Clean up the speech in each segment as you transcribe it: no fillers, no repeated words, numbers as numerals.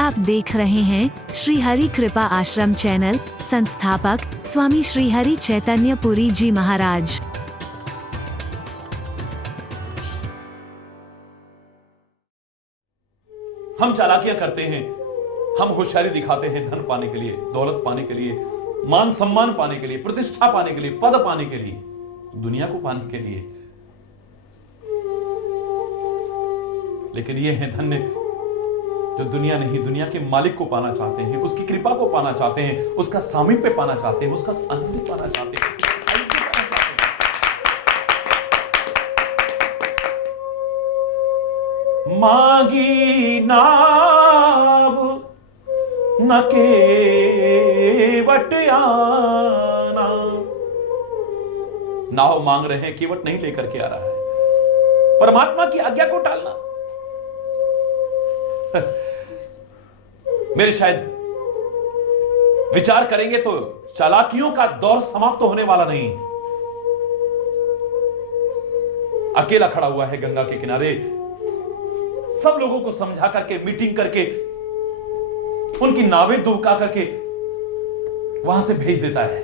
आप देख रहे हैं श्री हरि कृपा आश्रम चैनल। संस्थापक स्वामी श्री हरि चैतन्य पुरी जी महाराज। हम चालाकियां करते हैं, हम होशियारी दिखाते हैं धन पाने के लिए, दौलत पाने के लिए, मान सम्मान पाने के लिए, प्रतिष्ठा पाने के लिए, पद पाने के लिए, दुनिया को पाने के लिए। लेकिन ये है धन्य जो दुनिया नहीं, दुनिया के मालिक को पाना चाहते हैं, उसकी कृपा को पाना चाहते हैं, उसका सामीप्य पाना चाहते हैं, उसका सानिध्य पाना चाहते हैं। मांगी नाव न केवट आना। नाव मांग रहे हैं, केवट नहीं लेकर के आ रहा है। परमात्मा की आज्ञा को टालना। मेरे शायद विचार करेंगे तो चालाकियों का दौर समाप्त होने वाला नहीं। अकेला खड़ा हुआ है गंगा के किनारे, सब लोगों को समझा करके, मीटिंग करके, उनकी नावें दुबका करके वहां से भेज देता है।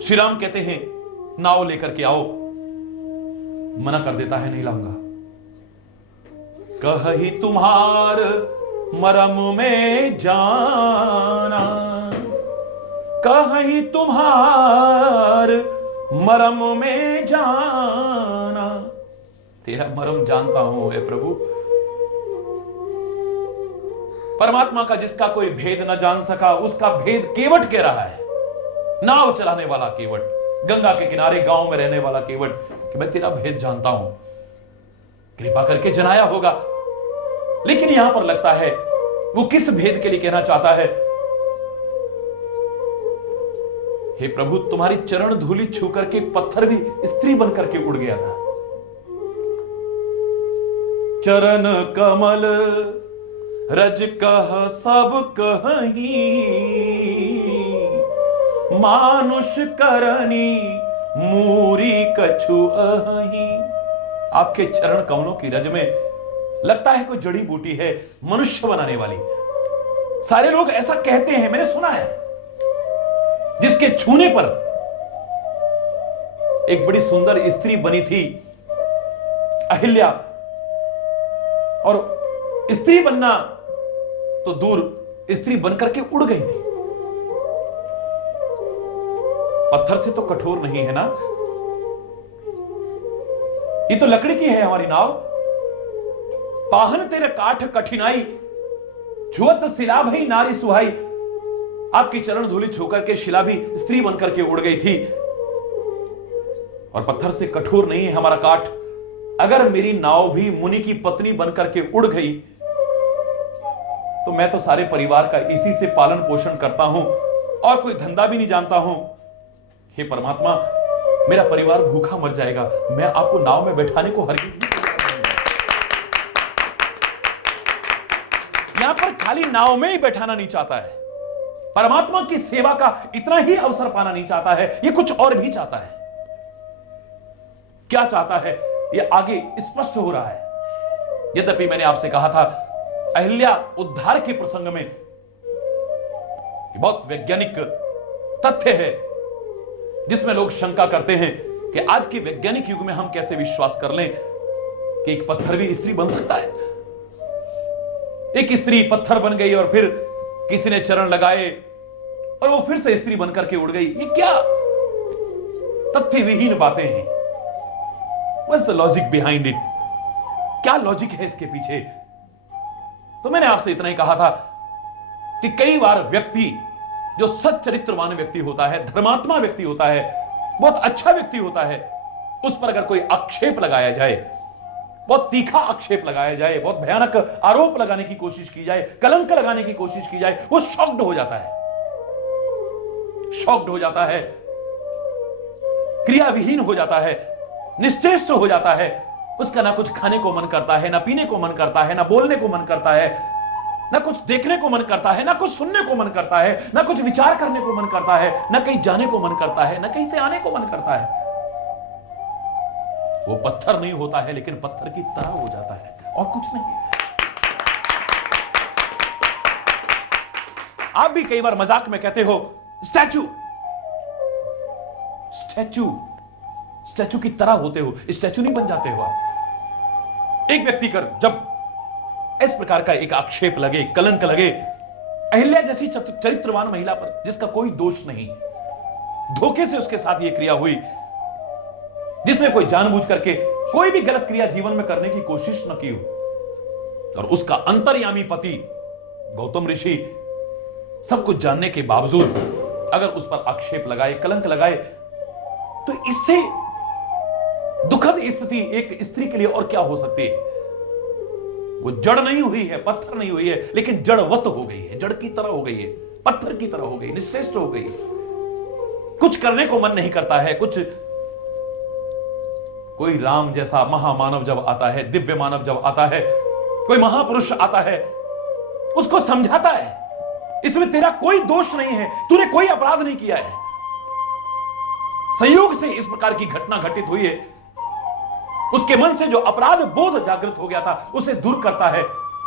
श्री राम कहते हैं नाव लेकर के आओ, मना कर देता है, नहीं लाऊंगा। कहि तुम्हार मरम में जाना, कहि तुम्हार मरम में जाना। तेरा मरम जानता हूं हे प्रभु। परमात्मा का जिसका कोई भेद न जान सका, उसका भेद केवट कह रहा है। नाव चलाने वाला केवट, गंगा के किनारे गांव में रहने वाला केवट, कि मैं तेरा भेद जानता हूं, कृपा करके जनाया होगा। लेकिन यहां पर लगता है वो किस भेद के लिए कहना चाहता है। हे प्रभु, तुम्हारी चरण धूलि छू करके पत्थर भी स्त्री बनकर के उड़ गया था। चरण कमल रज कह सब कहीं, मानुष करनी मूरी कछु अहि। आपके चरण कमलों की रज में लगता है कोई जड़ी बूटी है मनुष्य बनाने वाली। सारे लोग ऐसा कहते हैं, मैंने सुना है। जिसके छूने पर एक बड़ी सुंदर स्त्री बनी थी अहिल्या, और स्त्री बनना तो दूर, स्त्री बनकर के उड़ गई थी। पत्थर से तो कठोर नहीं है ना, ये तो लकड़ी की है हमारी नाव। पाहन तेरे काठ कठिनाई, छुअत शिला भई नारी सुहाई। आपकी चरण धूलि छूकर के शिला भी स्त्री बनकर के उड़ गई थी। और पत्थर से कठोर नहीं है हमारा काठ। अगर मेरी नाव भी मुनि की पत्नी बनकर के उड़ गई तो मैं तो सारे परिवार का इसी से पालन पोषण करता हूं और कोई धंधा भी नहीं जानता हूं। हे परमात्मा, मेरा परिवार भूखा मर जाएगा, मैं आपको नाव में बैठाने को हरगिज नहीं। यहां पर खाली नाव में ही बैठाना नहीं चाहता है, परमात्मा की सेवा का इतना ही अवसर पाना नहीं चाहता है, ये कुछ और भी चाहता है। क्या चाहता है ये आगे स्पष्ट हो रहा है। यद्यपि मैंने आपसे कहा था अहिल्या उद्धार के प्रसंग में बहुत वैज्ञानिक तथ्य है, जिसमें लोग शंका करते हैं कि आज के वैज्ञानिक युग में हम कैसे विश्वास कर लें कि एक पत्थर भी स्त्री बन सकता है। एक स्त्री पत्थर बन गई और फिर किसी ने चरण लगाए और वो फिर से स्त्री बनकर के उड़ गई। ये क्या तथ्य विहीन बातें हैं। What's the logic behind it? क्या लॉजिक है इसके पीछे? तो मैंने आपसे इतना ही कहा था कि कई बार व्यक्ति जो सच्चरित्रवान व्यक्ति होता है, धर्मात्मा व्यक्ति होता है, बहुत अच्छा व्यक्ति होता है, उस पर अगर कोई आक्षेप लगाया जाए, बहुत तीखा आक्षेप लगाया जाए, बहुत भयानक आरोप लगाने की कोशिश की जाए, कलंक लगाने की कोशिश की जाए, वो शॉक्ड हो जाता है, शॉक्ड हो जाता है, क्रियाविहीन हो जाता है, निश्चेष्ट हो जाता है। उसका ना कुछ खाने को मन करता है, ना पीने को मन करता है, ना बोलने को मन करता है, ना कुछ देखने को मन करता है, ना कुछ सुनने को मन करता है, ना कुछ विचार करने को मन करता है, ना कहीं जाने को मन करता है, ना कहीं से आने को मन करता है। वो पत्थर नहीं होता है, लेकिन पत्थर की तरह हो जाता है, और कुछ नहीं। आप भी कई बार मजाक में कहते हो स्टैचू, स्टैचू, स्टैचू की तरह होते हो, स्टैचू नहीं बन जाते हो आप। एक व्यक्ति कर जब इस प्रकार का एक आक्षेप लगे, कलंक लगे अहिल्या जैसी चरित्रवान महिला पर, जिसका कोई दोष नहीं, धोखे से उसके साथ यह क्रिया हुई, जिसने कोई जानबूझ करके कोई भी गलत क्रिया जीवन में करने की कोशिश न की हो, और उसका अंतर्यामी पति गौतम ऋषि सब कुछ जानने के बावजूद अगर उस पर आक्षेप लगाए, कलंक लगाए, तो इससे दुखद स्थिति एक स्त्री के लिए और क्या हो सकती है। वो जड़ नहीं हुई है, पत्थर नहीं हुई है, लेकिन जड़वत हो गई है, जड़ की तरह हो गई है, पत्थर की तरह हो गई, निश्चेष्ट हो गई। कुछ करने को मन नहीं करता है, कुछ कोई राम जैसा महामानव जब आता है, दिव्य मानव जब आता है, कोई महापुरुष आता है, उसको समझाता है इसमें तेरा कोई दोष नहीं है, तूने कोई अपराध नहीं किया है। संयोग से इस प्रकार की घटना घटित हुई है, उसके मन से जो अपराध बोध जागृत हो गया था उसे दूर करता है,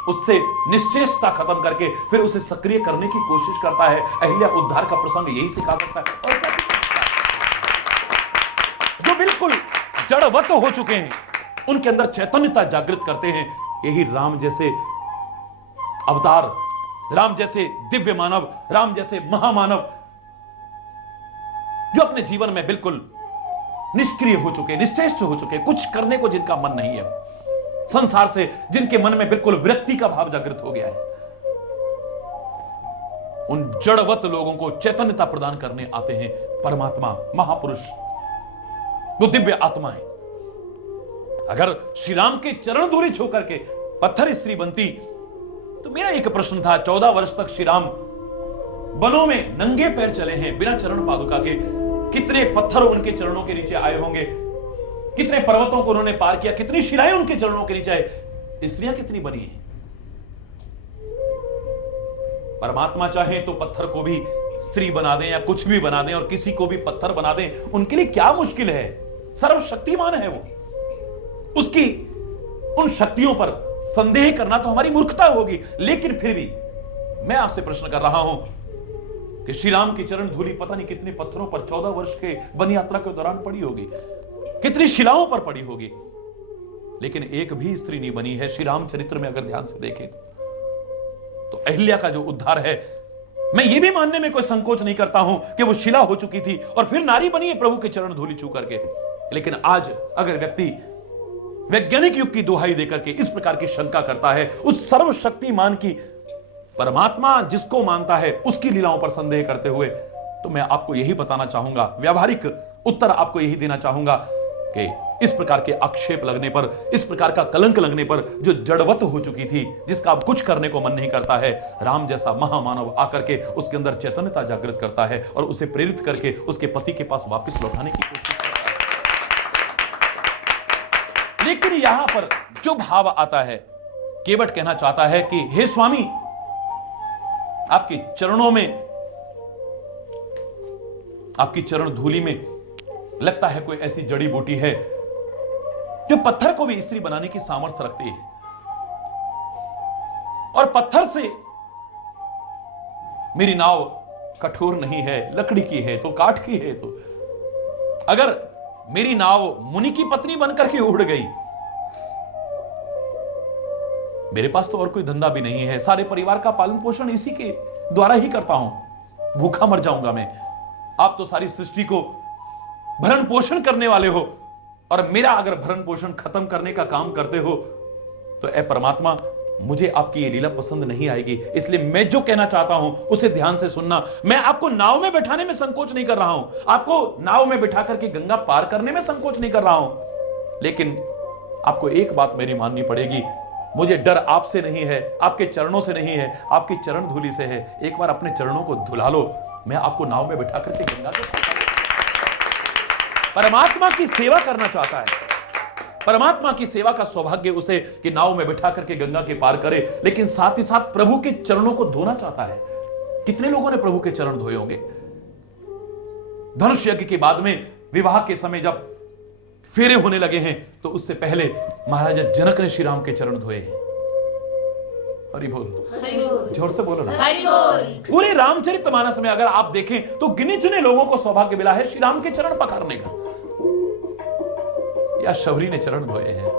उससे निश्चेषता खत्म करके फिर उसे सक्रिय करने की कोशिश करता है। अहिल्या उद्धार का प्रसंग यही सिखा सकता है। और क्या सिखा सकता है? जो बिल्कुल जड़वत हो चुके हैं, उनके अंदर चैतन्यता जागृत करते हैं, यही राम जैसे अवतार, राम जैसे दिव्य मानव, राम जैसे महामानव, जो अपने जीवन में बिल्कुल निष्क्रिय हो चुके, निश्चेष्ट हो चुके, कुछ करने को जिनका मन नहीं है, संसार से जिनके मन में बिल्कुल विरक्ति का भाव जागृत हो गया है, उन जड़वत लोगों को चैतन्यता प्रदान करने आते हैं परमात्मा, महापुरुष, वो दिव्य आत्माएं। अगर श्री राम के चरण धूलि छू करके पत्थर स्त्री बनती, तो मेरा एक प्रश्न था, 14 वर्ष तक श्री राम वनों में नंगे पैर चले हैं बिना चरण पादुका के, कितने पत्थर उनके चरणों के नीचे आए होंगे, कितने पर्वतों को उन्होंने पार किया, कितनी शिलाएं उनके चरणों के नीचे आए, स्त्रियां कितनी बनी हैं। परमात्मा चाहे तो पत्थर को भी स्त्री बना दें या कुछ भी बना दें और किसी को भी पत्थर बना दें, उनके लिए क्या मुश्किल है। सर्वशक्तिमान है वो, उसकी उन शक्तियों पर संदेह करना तो हमारी मूर्खता होगी। लेकिन फिर भी मैं आपसे प्रश्न कर रहा हूं कि श्री राम की चरण धूलि पता नहीं कितने पत्थरों पर 14 वर्ष के वन यात्रा के दौरान पड़ी होगी, कितनी शिलाओं पर पड़ी होगी, लेकिन एक भी स्त्री नहीं बनी है। श्री राम चरित्र में अगर ध्यान से देखें तो अहिल्या का जो उद्धार है, मैं ये भी मानने में कोई संकोच नहीं करता हूं कि वो शिला हो चुकी थी और फिर नारी बनी है प्रभु के चरण धूलि छू करके। लेकिन आज अगर व्यक्ति वैज्ञानिक युग की दुहाई देकर के इस प्रकार की शंका करता है, उस सर्वशक्तिमान की, परमात्मा जिसको मानता है उसकी लीलाओं पर संदेह करते हुए, तो मैं आपको यही बताना चाहूंगा, व्यावहारिक उत्तर आपको यही देना चाहूंगा कि इस प्रकार के आक्षेप लगने पर, इस प्रकार का कलंक लगने पर, जो जड़वत हो चुकी थी, जिसका अब कुछ करने को मन नहीं करता है, राम जैसा महामानव आकर के उसके अंदर चैतन्यता जागृत करता है और उसे प्रेरित करके उसके पति के पास वापस लौटाने की कोशिश करता है। लेकिन यहां पर जो भाव आता है, केवट कहना चाहता है कि हे स्वामी, आपके चरणों में, आपकी चरण धूलि में लगता है कोई ऐसी जड़ी बूटी है जो पत्थर को भी स्त्री बनाने की सामर्थ्य रखती है, और पत्थर से मेरी नाव कठोर नहीं है, लकड़ी की है तो, काठ की है तो, अगर मेरी नाव मुनि की पत्नी बनकर के उड़ गई, मेरे पास तो और कोई धंधा भी नहीं है, सारे परिवार का पालन पोषण इसी के द्वारा ही करता हूं, भूखा मर जाऊंगा मैं। आप तो सारी सृष्टि को भरण पोषण करने वाले हो, और मेरा अगर भरण पोषण खत्म करने का काम करते हो तो ऐ परमात्मा, मुझे आपकी ये लीला पसंद नहीं आएगी। इसलिए मैं जो कहना चाहता हूं उसे ध्यान से सुनना। मैं आपको नाव में बैठाने में संकोच नहीं कर रहा हूं, आपको नाव में बिठा करके गंगा पार करने में संकोच नहीं कर रहा हूं, लेकिन आपको एक बात मेरी माननी पड़ेगी, मुझे डर आपसे नहीं है, आपके चरणों से नहीं है, आपकी चरण धूलि से है। एक बार अपने चरणों को धुला लो, मैं आपको नाव में बिठा करके गंगा को, परमात्मा की सेवा करना चाहता है, परमात्मा की सेवा का सौभाग्य उसे कि नाव में बिठा करके गंगा के पार करे, लेकिन साथ ही साथ प्रभु के चरणों को धोना चाहता है। कितने लोगों ने प्रभु के चरण धोए होंगे? धनुष यज्ञ के बाद में विवाह के समय जब फेरे होने लगे हैं, तो उससे पहले महाराजा जनक ने श्री राम के चरण धोए हैं। हरि बोल, जोर से बोलो ना, हरि बोल। पूरे रामचरितमानस में अगर आप देखें तो गिने चुने लोगों को सौभाग्य मिला है श्री राम के चरण पखारने का, या शबरी ने चरण धोए हैं,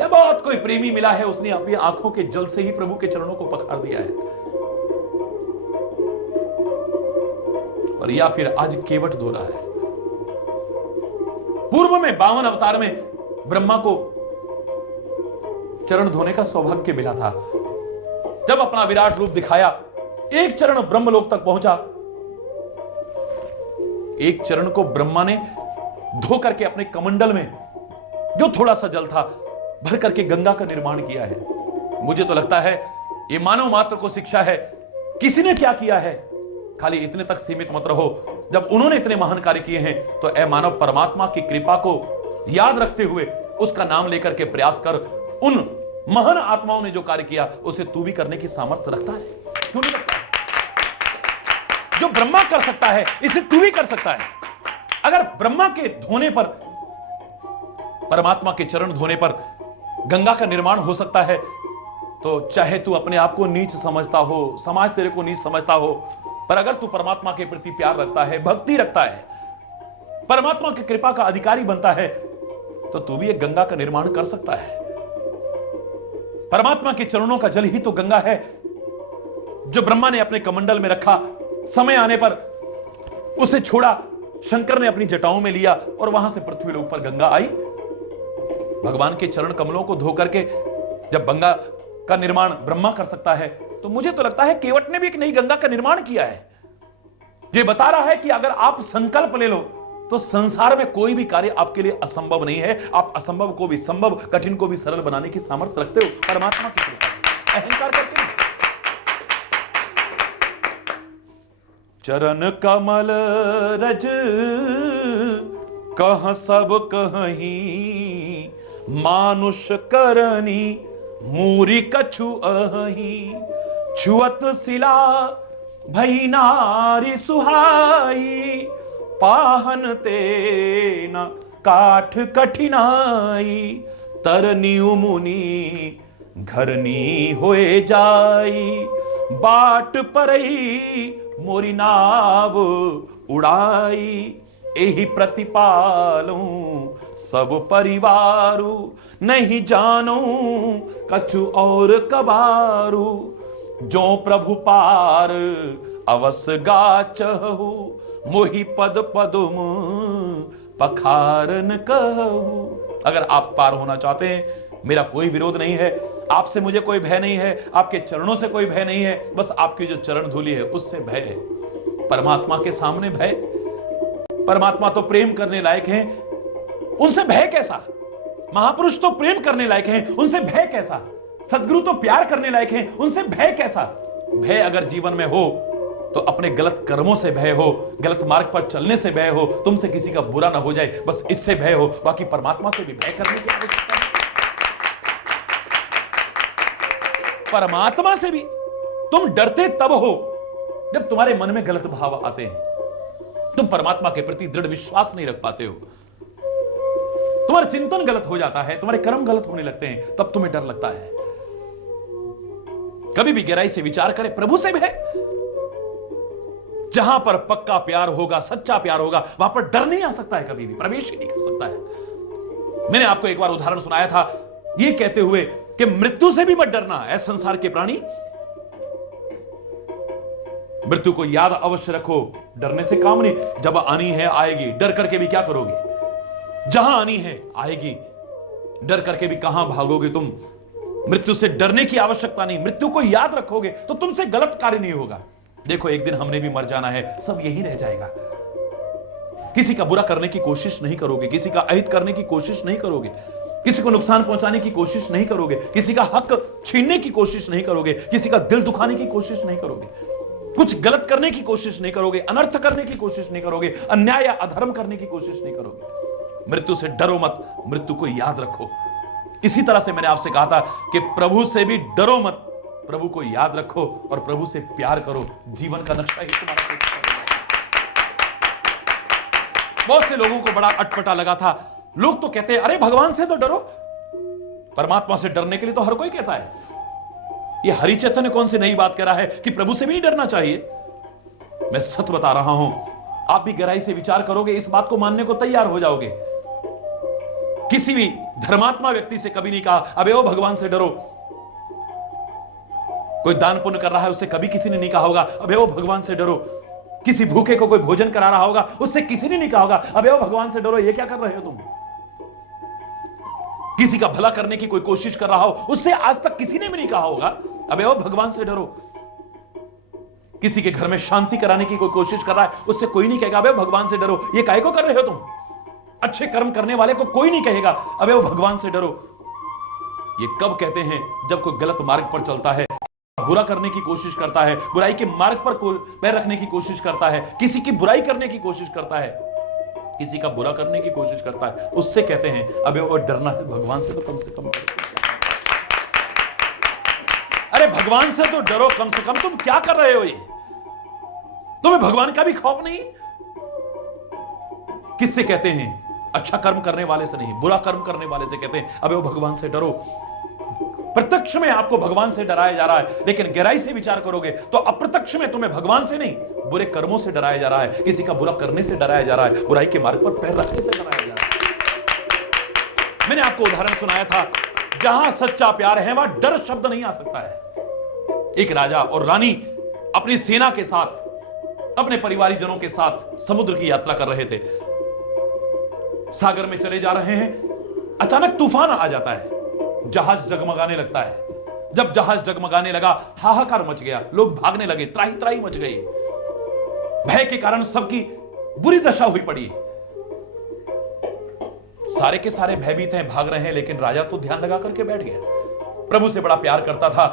या बहुत कोई प्रेमी मिला है उसने अपनी आंखों के जल से ही प्रभु के चरणों को पखार दिया है, और या फिर आज केवट धो रहा है। पूर्व में 52 अवतार में ब्रह्मा को चरण धोने का सौभाग्य मिला था। जब अपना विराट रूप दिखाया, एक चरण ब्रह्मलोक तक पहुंचा, एक चरण को ब्रह्मा ने धो करके अपने कमंडल में जो थोड़ा सा जल था भर करके गंगा का निर्माण किया है। मुझे तो लगता है ये मानव मात्र को शिक्षा है, किसी ने क्या किया है खाली इतने तक सीमित मत रहो। जब उन्होंने इतने महान कार्य किए हैं तो ए मानव, परमात्मा की कृपा को याद रखते हुए उसका नाम लेकर के प्रयास कर। उन महान आत्माओं ने जो कार्य किया उसे तू भी करने की सामर्थ्य रखता है, क्यों नहीं रखता? जो ब्रह्मा कर सकता है इसे तू भी कर सकता है। अगर ब्रह्मा के धोने पर, परमात्मा के चरण धोने पर गंगा का निर्माण हो सकता है, तो चाहे तू अपने आप को नीच समझता हो, समाज तेरे को नीच समझता हो, पर अगर तू परमात्मा के प्रति प्यार रखता है, भक्ति रखता है, परमात्मा की कृपा का अधिकारी बनता है, तो तू भी एक गंगा का निर्माण कर सकता है। परमात्मा के चरणों का जल ही तो गंगा है, जो ब्रह्मा ने अपने कमंडल में रखा, समय आने पर उसे छोड़ा, शंकर ने अपनी जटाओं में लिया और वहां से पृथ्वी लोक पर गंगा आई। भगवान के चरण कमलों को धो करके जब गंगा का निर्माण ब्रह्मा कर सकता है, तो मुझे तो लगता है केवट ने भी एक नई गंगा का निर्माण किया है। ये बता रहा है कि अगर आप संकल्प ले लो तो संसार में कोई भी कार्य आपके लिए असंभव नहीं है। आप असंभव को भी संभव, कठिन को भी सरल बनाने की सामर्थ्य रखते हो परमात्मा की कृपा से, अहंकार करके नहीं। चरण कमल रज कह सब कहीं, मानुष करनी मूरी कछु अहि, छुअत सिला भई नारी सुहाई, पाहन तेना काठ कठिनाई, तरनी मुनि घरनी होए जाई, बाट परई मोरी नाव उड़ाई, एही प्रतिपालूं सब परिवारू, नहीं जानू कछु और कबारू, जो प्रभु पार अवस गाचहु, मोहि पद पदुम पखारन कहू। अगर आप पार होना चाहते हैं, मेरा कोई विरोध नहीं है, आपसे मुझे कोई भय नहीं है, आपके चरणों से कोई भय नहीं है, बस आपकी जो चरण धूली है उससे भय है। परमात्मा के सामने भय, परमात्मा तो प्रेम करने लायक हैं, उनसे भय कैसा? महापुरुष तो प्रेम करने लायक हैं, उनसे भय कैसा? सदगुरु तो प्यार करने लायक हैं, उनसे भय कैसा? भय अगर जीवन में हो तो अपने गलत कर्मों से भय हो, गलत मार्ग पर चलने से भय हो, तुमसे किसी का बुरा ना हो जाए, बस इससे भय हो। बाकी परमात्मा से भी भय करने की आवश्यकता नहीं। परमात्मा से भी तुम डरते तब हो जब तुम्हारे मन में गलत भाव आते हैं, तुम परमात्मा के प्रति दृढ़ विश्वास नहीं रख पाते हो, तुम्हारा चिंतन गलत हो जाता है, तुम्हारे कर्म गलत होने लगते हैं, तब तुम्हें डर लगता है। कभी भी गहराई से विचार करें, प्रभु से भी है। जहां पर पक्का प्यार होगा, सच्चा प्यार होगा, वहां पर डर नहीं आ सकता है, कभी भी प्रवेश ही नहीं कर सकता है। मैंने आपको एक बार उदाहरण सुनाया था ये कहते हुए कि मृत्यु से भी मत डरना। ऐ संसार के प्राणी, मृत्यु को याद अवश्य रखो, डरने से काम नहीं। जब आनी है आएगी, डर करके भी क्या करोगे? जहां आनी है आएगी, डर करके भी कहां भागोगे तुम? मृत्यु से डरने की आवश्यकता नहीं, मृत्यु को याद रखोगे तो तुमसे गलत कार्य नहीं होगा। देखो, एक दिन हमने भी मर जाना है, सब यही रह जाएगा। किसी का बुरा करने की कोशिश नहीं करोगे, किसी का अहित करने की कोशिश नहीं करोगे, किसी को नुकसान पहुंचाने की कोशिश नहीं करोगे, किसी का हक छीनने की कोशिश नहीं करोगे, किसी का दिल दुखाने की कोशिश नहीं करोगे, कुछ गलत करने की कोशिश नहीं करोगे, अनर्थ करने की कोशिश नहीं करोगे, अन्याय या अधर्म करने की कोशिश नहीं करोगे। मृत्यु से डरो मत, मृत्यु को याद रखो। इसी तरह से मैंने आपसे कहा था कि प्रभु से भी डरो मत, प्रभु को याद रखो और प्रभु से प्यार करो। जीवन का नक्शा ही तुम्हारा। बहुत से लोगों को बड़ा अटपटा लगा था। लोग तो कहते हैं अरे भगवान से तो डरो, परमात्मा से डरने के लिए तो हर कोई कहता है। ये हरि चैतन्य कौन सी नई बात कह रहा है कि प्रभु से भी नहीं डरना चाहिए? मैं सच बता रहा हूं, आप भी गहराई से विचार करोगे, इस बात को मानने को तैयार हो जाओगे। किसी भी धर्मात्मा व्यक्ति से कभी नहीं कहा अबे ओ भगवान से डरो। कोई दान पुण्य कर रहा है, उससे कभी किसी ने नहीं कहा होगा अबे ओ भगवान से डरो। किसी भूखे को कोई भोजन करा रहा होगा, उससे किसी ने नहीं कहा होगा अबे ओ भगवान से डरो, ये क्या कर रहे हो तुम। किसी का भला करने की कोई कोशिश कर रहा हो, उससे आज तक किसी ने भी नहीं कहा होगा अबे ओ भगवान से डरो। किसी के घर में शांति कराने की कोई कोशिश कर रहा है, उससे कोई नहीं कहेगा अबे भगवान से डरो, ये काहे को कर रहे हो तुम। अच्छे कर्म करने वाले को कोई नहीं कहेगा अबे वो भगवान से डरो। ये कब कहते हैं? जब कोई गलत मार्ग पर चलता है, बुरा करने की कोशिश करता है, बुराई के मार्ग पर पैर रखने की कोशिश करता है, किसी की बुराई करने की कोशिश करता है, किसी का बुरा करने की कोशिश करता है, उससे कहते हैं अबे वो डरना है भगवान से तो कम से कम। अरे भगवान से तो डरो कम से कम। तुम क्या कर रहे हो? ये तुम्हें भगवान का भी खौफ नहीं? किससे कहते हैं? अच्छा कर्म करने वाले से नहीं, बुरा कर्म करने वाले से कहते हैं अबे वो भगवान से डरो। प्रत्यक्ष में आपको भगवान से डराया जा रहा है, लेकिन गहराई से विचार करोगे तो अप्रत्यक्ष में तुम्हें भगवान से नहीं, बुरे कर्मों से डराया जा रहा है, किसी का बुरा करने से डराया जा रहा है, बुराई के मार्ग पर पैर रखने से डराया जा रहा है। मैंने आपको उदाहरण सुनाया था, जहां सच्चा प्यार है वहां डर शब्द नहीं आ सकता है। एक राजा और रानी अपनी सेना के साथ, अपने परिवारजनों के साथ समुद्र की यात्रा कर रहे थे। सागर में चले जा रहे हैं, अचानक तूफान आ जाता है, जहाज डगमगाने लगता है। जब जहाज डगमगाने लगा, हाहाकार मच गया, लोग भागने लगे, त्राही त्राही मच गई। भय के कारण सबकी बुरी दशा हुई पड़ी। सारे के सारे भयभीत हैं, भाग रहे हैं, लेकिन राजा तो ध्यान लगा करके बैठ गया। प्रभु से बड़ा प्यार करता था,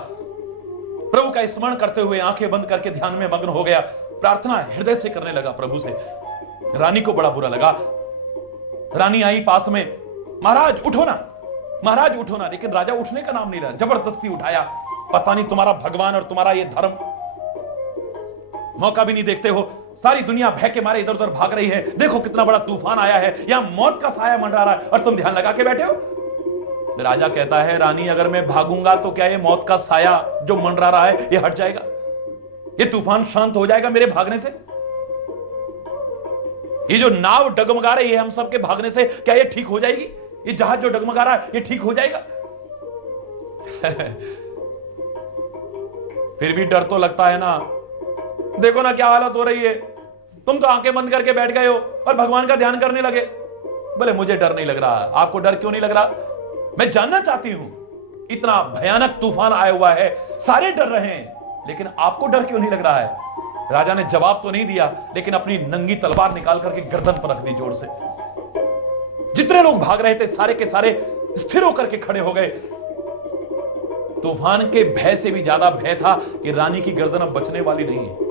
प्रभु का स्मरण करते हुए आंखें बंद करके ध्यान में मग्न हो गया, प्रार्थना हृदय से करने लगा प्रभु से। रानी को बड़ा बुरा लगा। रानी आई पास में, महाराज उठो ना, महाराज उठो ना, लेकिन राजा उठने का नाम नहीं रहा, जबरदस्ती उठाया। पता नहीं तुम्हारा भगवान और तुम्हारा ये धर्म, मौका भी नहीं देखते हो। सारी दुनिया भय के मारे इधर उधर भाग रही है, देखो कितना बड़ा तूफान आया है, यहां मौत का साया मंडरा रहा है और तुम ध्यान लगा के बैठे हो। राजा कहता है रानी अगर मैं भागूंगा तो क्या ये मौत का साया जो मंडरा रहा है ये हट जाएगा? ये तूफान शांत हो जाएगा मेरे भागने से? ये जो नाव डगमगा रही है हम सबके भागने से, क्या ये ठीक हो जाएगी? ये जहाज जो डगमगा रहा है ये ठीक हो जाएगा? फिर भी डर तो लगता है ना। देखो ना क्या हालत हो रही है, तुम तो आंखें बंद करके बैठ गए हो और भगवान का ध्यान करने लगे। बोले मुझे डर नहीं लग रहा। आपको डर क्यों नहीं लग रहा? मैं जानना चाहती हूं। इतना भयानक तूफान आया हुआ है, सारे डर रहे हैं, लेकिन आपको डर क्यों नहीं लग रहा है? राजा ने जवाब तो नहीं दिया, लेकिन अपनी नंगी तलवार निकाल करके गर्दन पर रख दी जोर से। जितने लोग भाग रहे थे सारे के सारे स्थिर होकर के खड़े हो गए। तूफान के भय से भी ज्यादा भय था कि रानी की गर्दन अब बचने वाली नहीं है।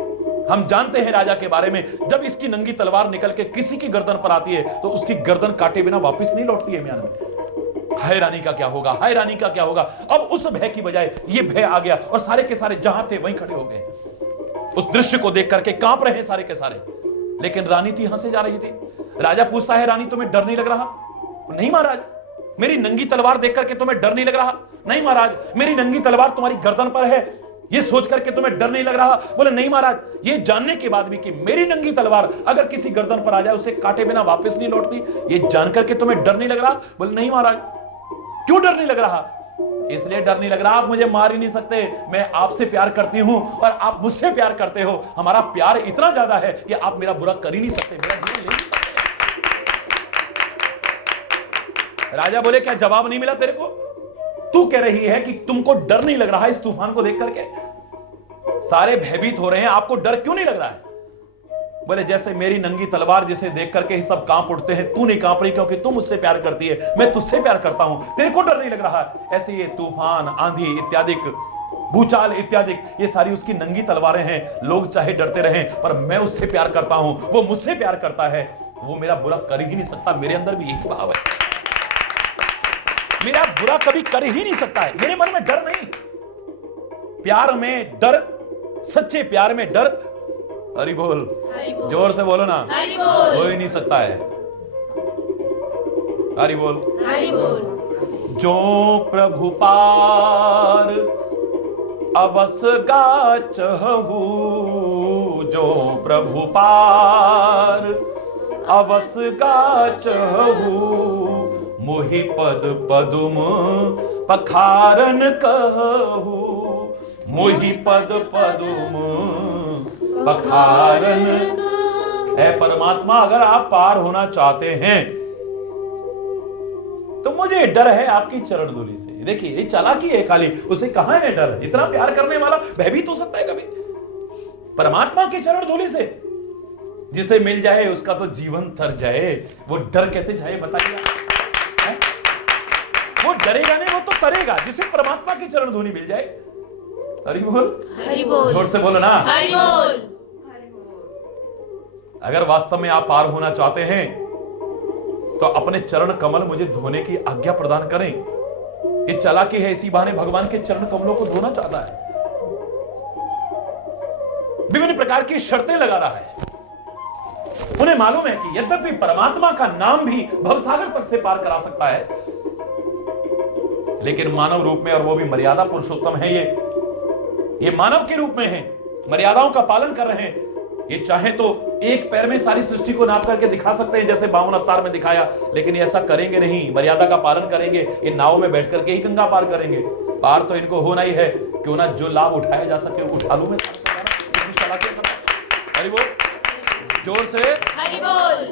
हम जानते हैं राजा के बारे में, जब इसकी नंगी तलवार निकल के किसी की गर्दन पर आती है तो उसकी गर्दन काटे बिना वापस नहीं लौटती है म्यान में। हाय रानी का क्या होगा, हाय रानी का क्या होगा। अब उस भय की बजाय ये भय आ गया और सारे के सारे जहां थे वहीं खड़े हो गए। उस दृश्य को देख करके कांप रहे हैं सारे के सारे, लेकिन रानी थी हंसे जा रही थी। राजा पूछता है रानी तुम्हें डर नहीं लग रहा? नहीं महाराज, मेरी नंगी तलवार देख करके तुम्हें डर नहीं लग रहा? नहीं महाराज, मेरी नंगी तलवार तुम्हारी गर्दन पर है, ये सोच करके तुम्हें डर नहीं लग रहा? बोले नहीं महाराज, ये जानने के बाद भी कि मेरी नंगी तलवार अगर किसी गर्दन पर आ जाए उसे काटे बिना वापस नहीं लौटती, ये जान करके तुम्हें डर नहीं लग रहा? बोले नहीं महाराज। क्यों डर नहीं लग रहा? इसलिए डर नहीं लग रहा, आप मुझे मार ही नहीं सकते, मैं आपसे प्यार करती हूं और आप मुझसे प्यार करते हो। हमारा प्यार इतना ज्यादा है कि आप मेरा बुरा कर ही नहीं सकते, मेरा जीवन ले नहीं सकते। राजा बोले क्या जवाब नहीं मिला तेरे को? तू कह रही है कि तुमको डर नहीं लग रहा इस तूफान को देख करके? सारे भयभीत हो रहे हैं, आपको डर क्यों नहीं लग रहा है? बोले जैसे मेरी नंगी तलवार जिसे देख करके ही सब कांप उठते हैं, तू नहीं कांप रही क्योंकि तू मुझसे प्यार करती है, मैं तुझसे प्यार करता हूं, तेरे को डर नहीं लग रहा। ऐसे ये तूफान, आंधी इत्यादि, भूचाल इत्यादि, ये सारी उसकी नंगी तलवारें हैं। लोग चाहे डरते रहें, पर मैं उससे प्यार करता हूं, वो मुझसे प्यार करता है, वो मेरा बुरा कर ही नहीं सकता। मेरे अंदर भी यही भाव है, मेरा बुरा कभी कर ही नहीं सकता है। मेरे मन में डर नहीं, प्यार में डर, सच्चे प्यार में डर। हरि बोल, जोर से बोलो ना, हो ही नहीं सकता है। हरि बोल। हरि बोल। जो प्रभु पार अवस गाचहु, जो प्रभु पार अवस गाचहु, मोहि पद पदुम पखारन कहु, मोहि पद पदुम पखारन। है परमात्मा, अगर आप पार होना चाहते हैं तो मुझे डर है आपकी चरण धूलि से। देखिए ये चालाकी है खाली, उसे कहां है डर? इतना प्यार करने वाला भयभीत हो सकता है कभी परमात्मा की चरण धूलि से? जिसे मिल जाए उसका तो जीवन तर जाए, वो डर कैसे जाए बताइए? वो डरेगा नहीं, वो तो तरेगा जिसे परमात्मा की चरण धूलि मिल जाए। हरि बोल। हरि बोल। जोर से बोलो ना। हरि बोल। अगर वास्तव में आप पार होना चाहते हैं तो अपने चरण कमल मुझे धोने की आज्ञा प्रदान करें। ये चालाकी है, इसी बहाने भगवान के चरण कमलों को धोना चाहता है, विभिन्न प्रकार की शर्तें लगा रहा है। उन्हें मालूम है कि यद्यपि परमात्मा का नाम भी भवसागर तक से पार करा सकता है, लेकिन मानव रूप में, और वो भी मर्यादा पुरुषोत्तम है, ये मानव के रूप में है, मर्यादाओं का पालन कर रहे हैं। ये चाहे तो एक पैर में सारी सृष्टि को नाप करके दिखा सकते हैं जैसे 52 अवतार में दिखाया, लेकिन ये ऐसा करेंगे नहीं, मर्यादा का पालन करेंगे। ये नाव में बैठ करके ही गंगा पार करेंगे। पार तो इनको होना ही है, क्यों ना जो लाभ उठाया जा सके उठा लूं मैं। हरि बोल। जोर से हरि बोल।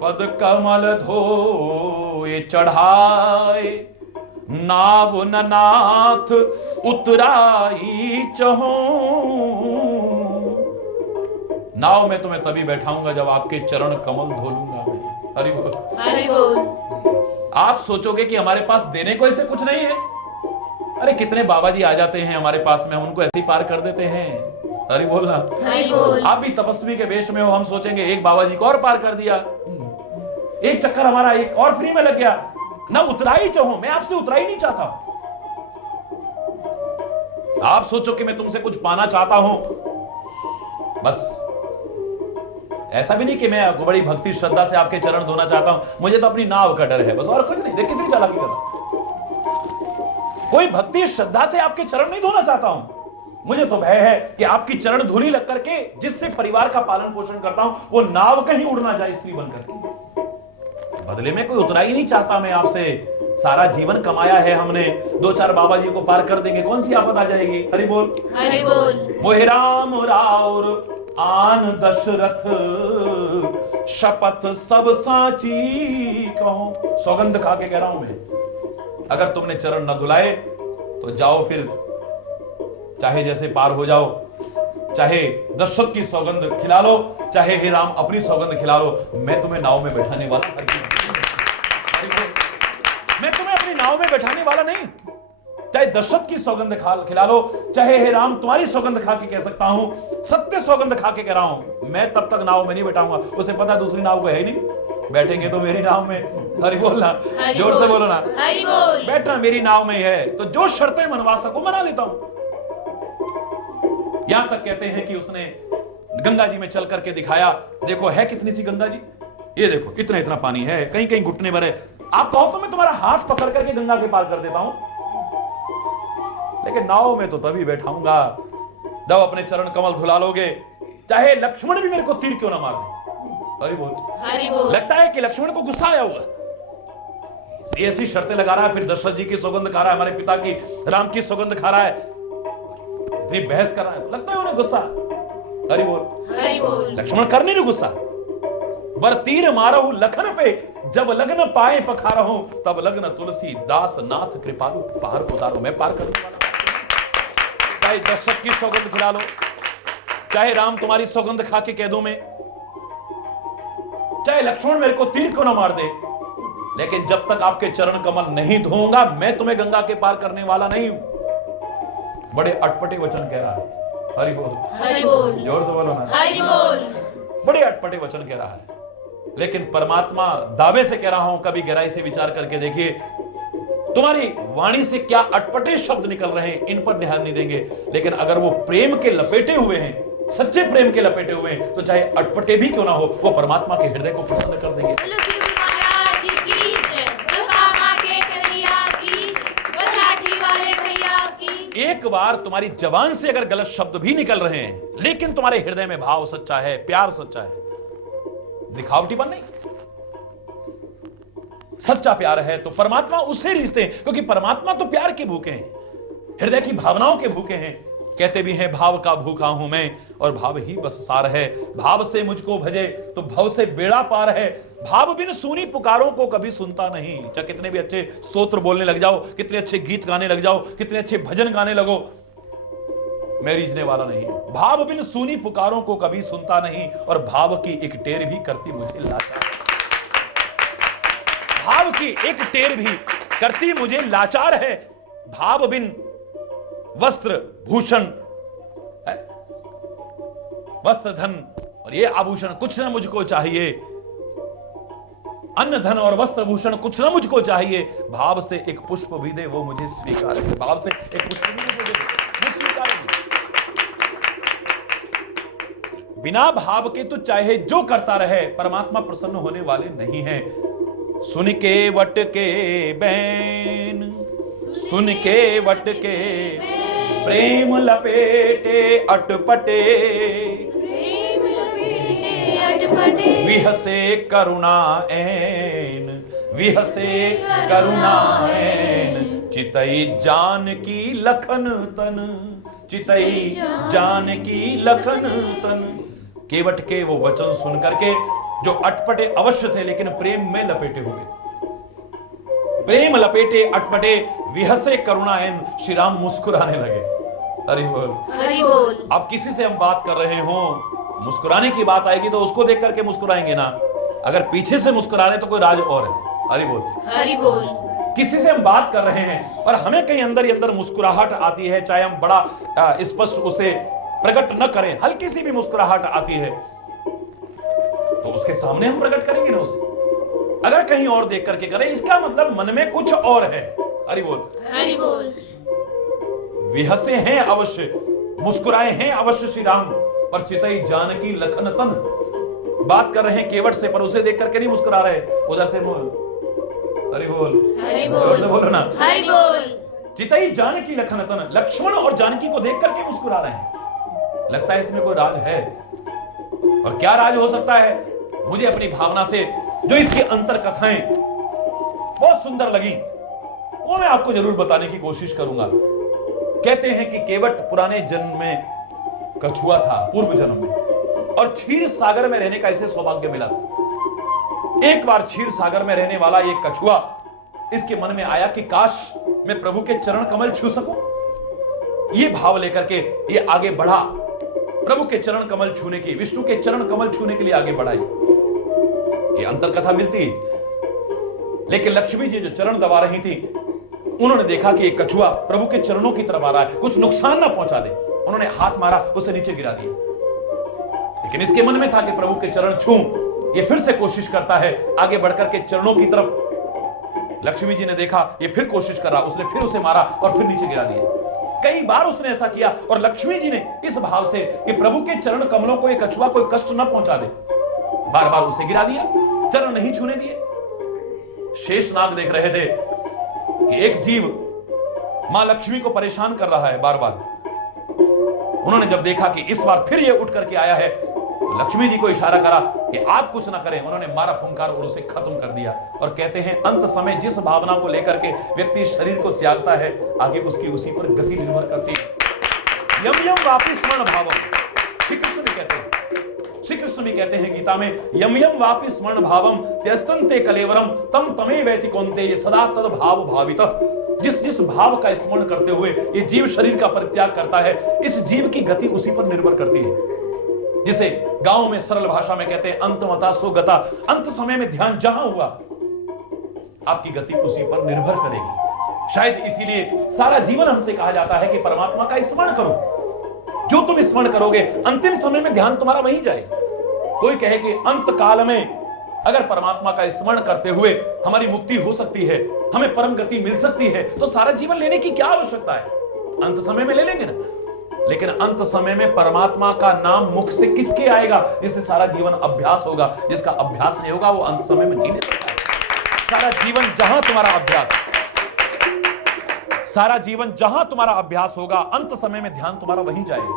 पद कमल धोए चढ़ाए, नाव नाथ उतराई चहो। नाव में तुम्हें तभी बैठाऊंगा जब आपके चरण कमल धो लूंगा मैं। हरि बोल। हरि बोल। आप सोचोगे कि हमारे पास देने को ऐसे कुछ नहीं है? अरे कितने बाबा जी आ जाते हैं हमारे पास में, हम उनको ऐसे ही पार कर देते हैं। हरि बोल ना। हरि बोल। आप भी तपस्वी के वेश में हो, हम सोचेंगे एक बाबा जी को और पार कर दिया, एक चक्कर हमारा एक और फ्री में लग गया। ना उतराई चाहूं, मैं आपसे उतराई नहीं चाहता। आप सोचो कि मैं तुमसे कुछ पाना चाहता हूं, बस ऐसा भी नहीं कि मैं बड़ी भक्ति श्रद्धा से आपके चरण धोना चाहता हूं। मुझे तो अपनी नाव का डर है बस, और कुछ नहीं। देख कितनी चालाकी कर रहा हूं। कोई भक्ति श्रद्धा से आपके चरण नहीं धोना चाहता हूं। मुझे तो भय है कि आपकी चरण धूलि लग करके जिससे परिवार का पालन पोषण करता हूं, वो नाव कहीं उड़ ना जाए स्त्री बनकर के। बदले में कोई उतरा ही नहीं चाहता मैं आपसे। सारा जीवन कमाया है हमने, 2-4 बाबा जी को पार कर देंगे, कौन सी आफत आ जाएगी? हरि बोल। हरि बोल। मोहि राम राउर आन दशरथ, शपथ सब साची कहूं। सौगंध खा के कह रहा हूं मैं, अगर तुमने चरण न धुलाए तो जाओ फिर, चाहे जैसे पार हो जाओ, चाहे दशरथ की सौगंध खिला लो, चाहे हे राम अपनी सौगंध खिला लो, मैं तुम्हें नाव में बैठाने वाला मैं तुम्हें अपनी नाव में बैठाने वाला नहीं। चाहे दशरथ की सौगंध खिला लो, चाहे हे राम तुम्हारी सौगंध खा के कह सकता हूं, सत्य सौगंध खा के कह रहा हूं, मैं तब तक नाव में नहीं बैठाऊंगा। उसे पता दूसरी नाव को है ही नहीं, बैठेंगे तो मेरी नाव में। हरि बोल ना, जोर से बोलो ना। हरि बोल। बैठना मेरी नाव में ही है, तो जो शर्तें मनवा सकूं मना लेता हूं। यहां तक कहते हैं कि उसने गंगा जी में चल करके दिखाया, देखो है कितनी सी गंगा जी, ये देखो इतना इतना पानी है, कहीं कहीं घुटने भरे। आप कहो तो मैं तुम्हारा हाथ पकड़ करके गंगा के पार कर देता हूं, लेकिन नाव में तो तभी बैठाऊंगा जब अपने चरण कमल धुला लोगे, चाहे लक्ष्मण भी मेरे को तीर क्यों ना मार दे। हरि बोल। हरि बोल। लगता है कि लक्ष्मण को गुस्सा आया होगा, ऐसी शर्तें लगा रहा है, फिर दशरथ जी की सौगंध खा रहा है, हमारे पिता की राम की सौगंध खा रहा है, इतनी बहस कर रहा है, तो लगता है उन्हें गुस्सा। हरि बोल। हरि बोल। लक्ष्मण करने नहीं गुस्सा, बर तीर मारहु लखन पे, जब लग्न पाए पखारहु, तब लग्न तुलसी दास नाथ कृपालु। पार उतारो, मैं पार करने वाला। चाहे दशरथ की सौगंध खिला लो, चाहे राम तुम्हारी सौगंध खा के कह दूं मैं, चाहे लक्ष्मण मेरे को तीर क्यों ना मार दे, लेकिन जब तक आपके चरण कमल नहीं धोऊंगा मैं तुम्हें गंगा के पार करने वाला नहीं हूं। बड़े अटपटे वचन कह रहा है। हरि बोल। हरि बोल। जोर से बोलो ना। हरि बोल। बड़े अटपटे वचन कह रहा है, लेकिन परमात्मा दावे से कह रहा हूं, कभी गहराई से विचार करके देखिए, तुम्हारी वाणी से क्या अटपटे शब्द निकल रहे हैं, इन पर ध्यान नहीं देंगे, लेकिन अगर वो प्रेम के लपेटे हुए हैं, सच्चे प्रेम के लपेटे हुए हैं, तो चाहे अटपटे भी क्यों ना हो, वो परमात्मा के हृदय को प्रसन्न कर देंगे। बोलो श्री गुरु महाराज की जय। एक बार तुम्हारी जबान से अगर गलत शब्द भी निकल रहे हैं, लेकिन तुम्हारे हृदय में भाव सच्चा है, प्यार सच्चा है, दिखावटीपन नहीं, सच्चा प्यार है, तो परमात्मा उससे रिश्ते हैं, क्योंकि परमात्मा तो प्यार के भूखे हैं, हृदय की भावनाओं के भूखे हैं। कहते भी हैं भाव का भूखा हूं मैं, और भाव ही बस सार है। भाव से मुझको भजे तो भव से बेड़ा पार है। भाव बिन सुनी पुकारों को कभी सुनता नहीं। चाहे कितने भी अच्छे स्तोत्र बोलने लग जाओ, कितने अच्छे गीत गाने लग जाओ, कितने अच्छे भजन गाने लगो, मैं रीझने वाला नहीं है। भाव बिन सुनी पुकारों को कभी सुनता नहीं, और भाव की एक टेर भी करती मुझे लाचार। भाव की एक टेर भी करती मुझे लाचार है। भाव बिन वस्त्र भूषण, वस्त्र धन और ये आभूषण कुछ न मुझको चाहिए, अन्न धन और वस्त्र भूषण कुछ न मुझको चाहिए। भाव से एक पुष्प भी दे वो मुझे स्वीकार है। भाव से एक पुष्प भी दे वो स्वीकार है। बिना भाव के तो चाहे जो करता रहे, परमात्मा प्रसन्न होने वाले नहीं हैं। सुन के वट के बैन, सुन के वट के प्रेम लपेटे अटपटे, प्रेम लपेटे अटपटे, विहसे करुणा ऐन, विहसे करुणा ऐन, चितई जान की लखन तन, चितई जान की लखन तन। केवट के वो वचन सुन करके जो अटपटे अवश्य थे, लेकिन प्रेम में लपेटे हुए थे। प्रेम लपेटे अटपटे, विहसे करुणाएन, श्री राम मुस्कुराने लगे। हरि बोल, हरि बोल। अब किसी से हम बात कर रहे हो, मुस्कुराने की बात आएगी तो उसको देख करके मुस्कुराएंगे ना। अगर पीछे से मुस्कुरा रहे तो कोई राज और है। हरि बोल, हरि बोल। किसी से हम बात कर रहे हैं और हमें कहीं अंदर ही अंदर मुस्कुराहट आती है, चाहे हम बड़ा स्पष्ट उसे प्रकट न करें, हल्की सी भी मुस्कुराहट आती है तो उसके सामने हम प्रकट करेंगे ना उसे। अगर कहीं और देख करके करें, इसका मतलब मन में कुछ और है। हरि बोल, हरि बोल। विहसे हैं अवश्य, मुस्कुराए हैं अवश्य श्री राम, पर चितई जानकी लखन तन। बात कर रहे हैं केवट से, पर उसे देख करके नहीं मुस्कुरा रहे, उधर से हरि बोल, हरि जोर से बोल। बोलो ना। हरि बोल। चितई जानकी लखन तन, लक्ष्मण और जानकी को देख करके मुस्कुरा रहे हैं। लगता है इसमें कोई राज है, और क्या राज हो सकता है? मुझे अपनी भावना से जो इसकी अंतर कथाएं बहुत सुंदर लगी, वो मैं आपको जरूर बताने की कोशिश करूंगा। कहते हैं कि केवट पुराने जन्म में कछुआ था, पूर्व जन्म में, और क्षीर सागर में रहने का इसे सौभाग्य मिला था। एक बार क्षीर सागर में रहने वाला ये कछुआ, इसके मन में आया कि काश मैं प्रभु के चरण कमल छू सकूं। ये भाव लेकर के ये आगे बढ़ा, प्रभु के चरण कमल छूने की, विष्णु के चरण कमल छूने के लिए आगे बढ़ाई। ये अंतर कथा मिलती, लेकिन लक्ष्मी जी जो चरण दबा रही थी, उन्होंने देखा कि एक कछुआ प्रभु के चरणों की तरफ आ रहा है, कुछ नुकसान ना पहुंचा दे। उन्होंने हाथ मारा, उसे नीचे गिरा दिया। लेकिन इसके मन में था कि प्रभु के चरण छूं। ये फिर से कोशिश करता है आगे बढ़कर के चरणों की तरफ। लक्ष्मी जी ने देखा ये फिर कोशिश कर रहा, उसने फिर उसे मारा और फिर नीचे गिरा दिया। कई बार उसने ऐसा किया, और लक्ष्मी जी ने इस भाव से कि प्रभु के चरण कमलों को ये कछुआ कोई कष्ट न पहुंचा दे, बार बार उसे गिरा दिया, चरण नहीं छूने दिए। शेषनाग देख रहे थे कि एक जीव मां लक्ष्मी को परेशान कर रहा है बार बार। उन्होंने जब देखा कि इस बार फिर ये उठ करके आया है, तो लक्ष्मी जी को इशारा करा कि आप कुछ ना करें। उन्होंने मारा फुंकार और उसे खत्म कर दिया। और कहते हैं अंत समय जिस भावना को लेकर के व्यक्ति शरीर को त्यागता है, आगे उसकी उसी पर गति निर्भर करती है। यम यम वापि स्मरण भावम, श्री कृष्ण भी कहते हैं, श्री कृष्ण भी कहते हैं गीता में, यम यम वापि स्मरण भावम त्यस्तन्ते कलेवरम तम तमे वैति कौन्तेय सदा तद भाव भावितः। जिस जिस भाव का स्मरण करते हुए ये जीव शरीर का परित्याग करता है, इस जीव की गति उसी पर निर्भर करती है। जिसे गांव में सरल भाषा में कहते हैं अंतमता सो गता। अंत समय में ध्यान जहां हुआ, आपकी गति उसी पर निर्भर करेगी। शायद इसीलिए सारा जीवन हमसे कहा जाता है कि परमात्मा का स्मरण करो। जो तुम स्मरण करोगे, अंतिम समय में ध्यान तुम्हारा वहीं जाएगा। कोई कहे कि अंत काल में अगर परमात्मा का स्मरण करते हुए हमारी मुक्ति हो सकती है, हमें परम गति मिल सकती है, तो सारा जीवन लेने की क्या आवश्यकता है? अंत समय में ले लेंगे ना। लेकिन अंत समय में परमात्मा का नाम मुख से किसके आएगा? जिससे सारा जीवन अभ्यास होगा। जिसका अभ्यास नहीं होगा वो अंत समय में नहीं ले सकता। सारा जीवन जहां तुम्हारा अभ्यास, सारा जीवन जहां तुम्हारा अभ्यास होगा, अंत समय में ध्यान तुम्हारा वहीं जाएगा।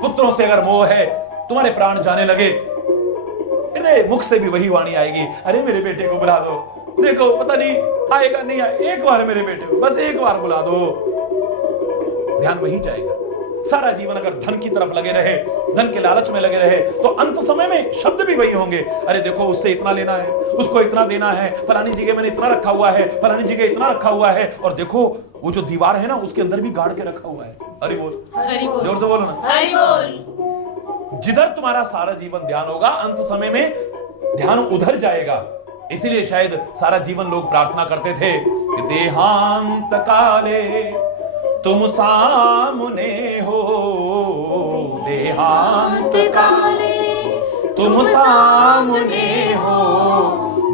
पुत्रों से अगर मोह है, तुम्हारे प्राण जाने लगे, मुख से भी वही वाणी आएगी, अरे मेरे बेटे को बुला दो, देखो पता नहीं आएगा नहीं आएगा, एक बार मेरे बेटे को बस एक बार बुला दो, ध्यान वहीं जाएगा। सारा जीवन अगर धन की तरफ लगे रहे, धन के लालच में लगे रहे, तो अंत समय में शब्द भी वही होंगे, अरे देखो उससे इतना लेना है, उसको इतना देना है, फलानी जगह मैंने इतना रखा हुआ है, फलानी जगह इतना रखा हुआ है, और देखो वो जो दीवार है ना उसके अंदर भी गाड़ के रखा हुआ है। हरि बोल, जोर से बोलो ना, हरि बोल। जिधर तुम्हारा सारा जीवन ध्यान होगा, अंत समय में ध्यान उधर जाएगा। इसीलिए शायद सारा जीवन लोग प्रार्थना करते थे कि देहांत काले तुम सामने हो, देहांत काले तुम सामने हो,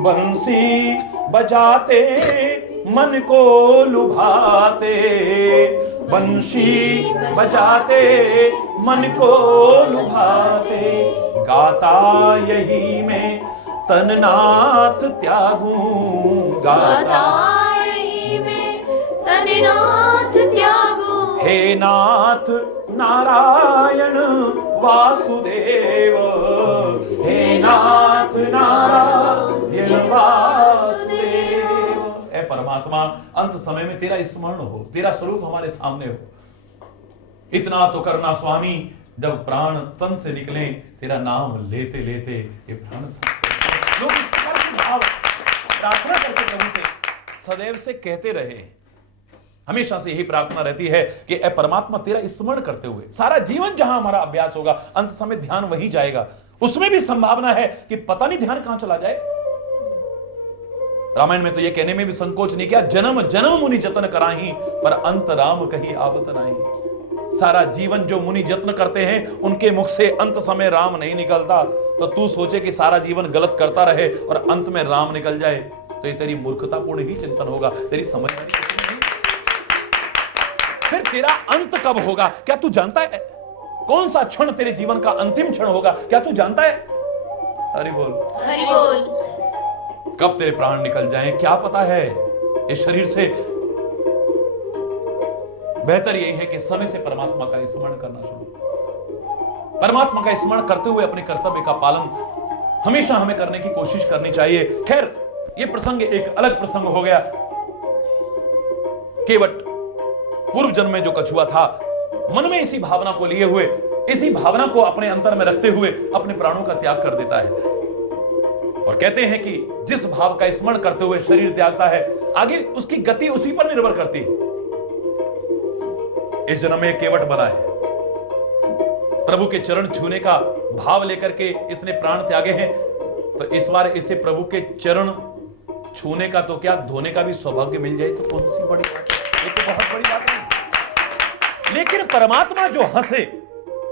बंसी बजाते मन को लुभाते, बंसी बजाते मन को लुभाते, गाता यही में तननाथ त्यागूं, गाता यही में तननाथ त्यागूं, हे नाथ नारायण वासुदेव, हे नाथ नारायण वासुदेव। ऐ परमात्मा, अंत समय में तेरा स्मरण हो, तेरा स्वरूप हमारे सामने हो। इतना तो करना स्वामी, जब प्राण तन से निकले, तेरा नाम लेते लेते ये प्राण लोग इस प्रकार के भाव प्रार्थना करते प्रभु से सदैव से कहते रहे। हमेशा से यही प्रार्थना रहती है कि ऐ परमात्मा, तेरा स्मरण करते हुए सारा जीवन जहां हमारा अभ्यास होगा, अंत समय ध्यान वहीं जाएगा। उसमें भी संभावना है कि पता नहीं ध्यान कहां चला जाए। रामायण में तो यह कहने में भी संकोच नहीं किया, जन्म जन्म मुनि जतन कराही, पर अंत राम कहीं आवत नाही। सारा जीवन जो मुनि जत्न करते हैं, उनके मुख से अंत समय राम नहीं निकलता। तो तू सोचे कि सारा जीवन गलत करता रहे और अंत में राम निकल जाए, तो ये तेरी मूर्खतापूर्ण ही चिंतन होगा, तेरी समझदारी नहीं। फिर तेरा अंत कब होगा क्या तू जानता है? कौन सा क्षण तेरे जीवन का अंतिम क्षण होगा क्या तू जानता है? हरि बोल, हरि बोल। कब तेरे प्राण निकल जाएं क्या पता है। इस शरीर से बेहतर यही है कि समय से परमात्मा का स्मरण करना शुरू, परमात्मा का स्मरण करते हुए अपने कर्तव्य का पालन हमेशा हमें करने की कोशिश करनी चाहिए। खैर, यह प्रसंग एक अलग प्रसंग हो गया। केवट पूर्व जन्म में जो कछुआ था, मन में इसी भावना को लिए हुए, इसी भावना को अपने अंतर में रखते हुए अपने प्राणों का त्याग कर देता है। और कहते हैं कि जिस भाव का स्मरण करते हुए शरीर त्यागता है, आगे उसकी गति उसी पर निर्भर करती है। इस जन्म में केवट बना है, प्रभु के चरण छूने का भाव लेकर के इसने प्राण त्यागे हैं, तो इस बार इसे प्रभु के चरण छूने का तो क्या, धोने का भी सौभाग्य मिल जाए तो कौन सी बड़ी बात है, ये तो बहुत बड़ी बात है। लेकिन परमात्मा जो हंसे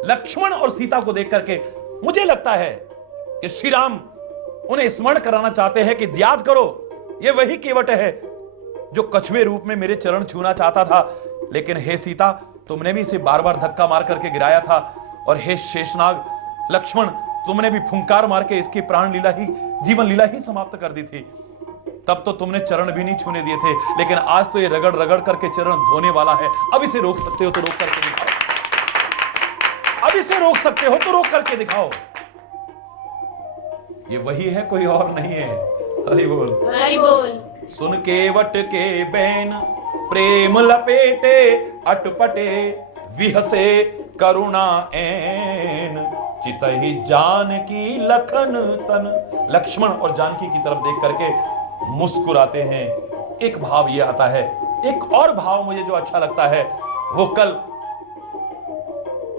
लक्ष्मण और सीता को देख करके, मुझे लगता है कि श्री राम उन्हें स्मरण कराना चाहते हैं कि याद करो, ये वही केवट है जो कछुए रूप में मेरे चरण छूना चाहता था, लेकिन हे सीता, तुमने भी इसे बार बार धक्का मार करके गिराया था, और हे शेषनाग लक्ष्मण, तुमने भी फुंकार मार के इसकी प्राण लीला ही, जीवन लीला ही समाप्त कर दी थी। तब तो तुमने चरण भी नहीं छूने दिए थे, लेकिन आज तो ये रगड़ रगड़ करके चरण धोने वाला है। अब इसे रोक सकते हो तो रोक करके दिखाओ, अब इसे रोक सकते हो तो रोक करके दिखाओ। ये वही है, कोई और नहीं है। हरि बोल, हरि बोल। सुन केवट के बैन प्रेम लपेटे, अटपटे विहसे करुणा ऐन, चितहि जानकी लखन तन। लक्ष्मण और जानकी की तरफ देख करके मुस्कुराते हैं। एक भाव ये आता है, एक और भाव मुझे जो अच्छा लगता है वो कल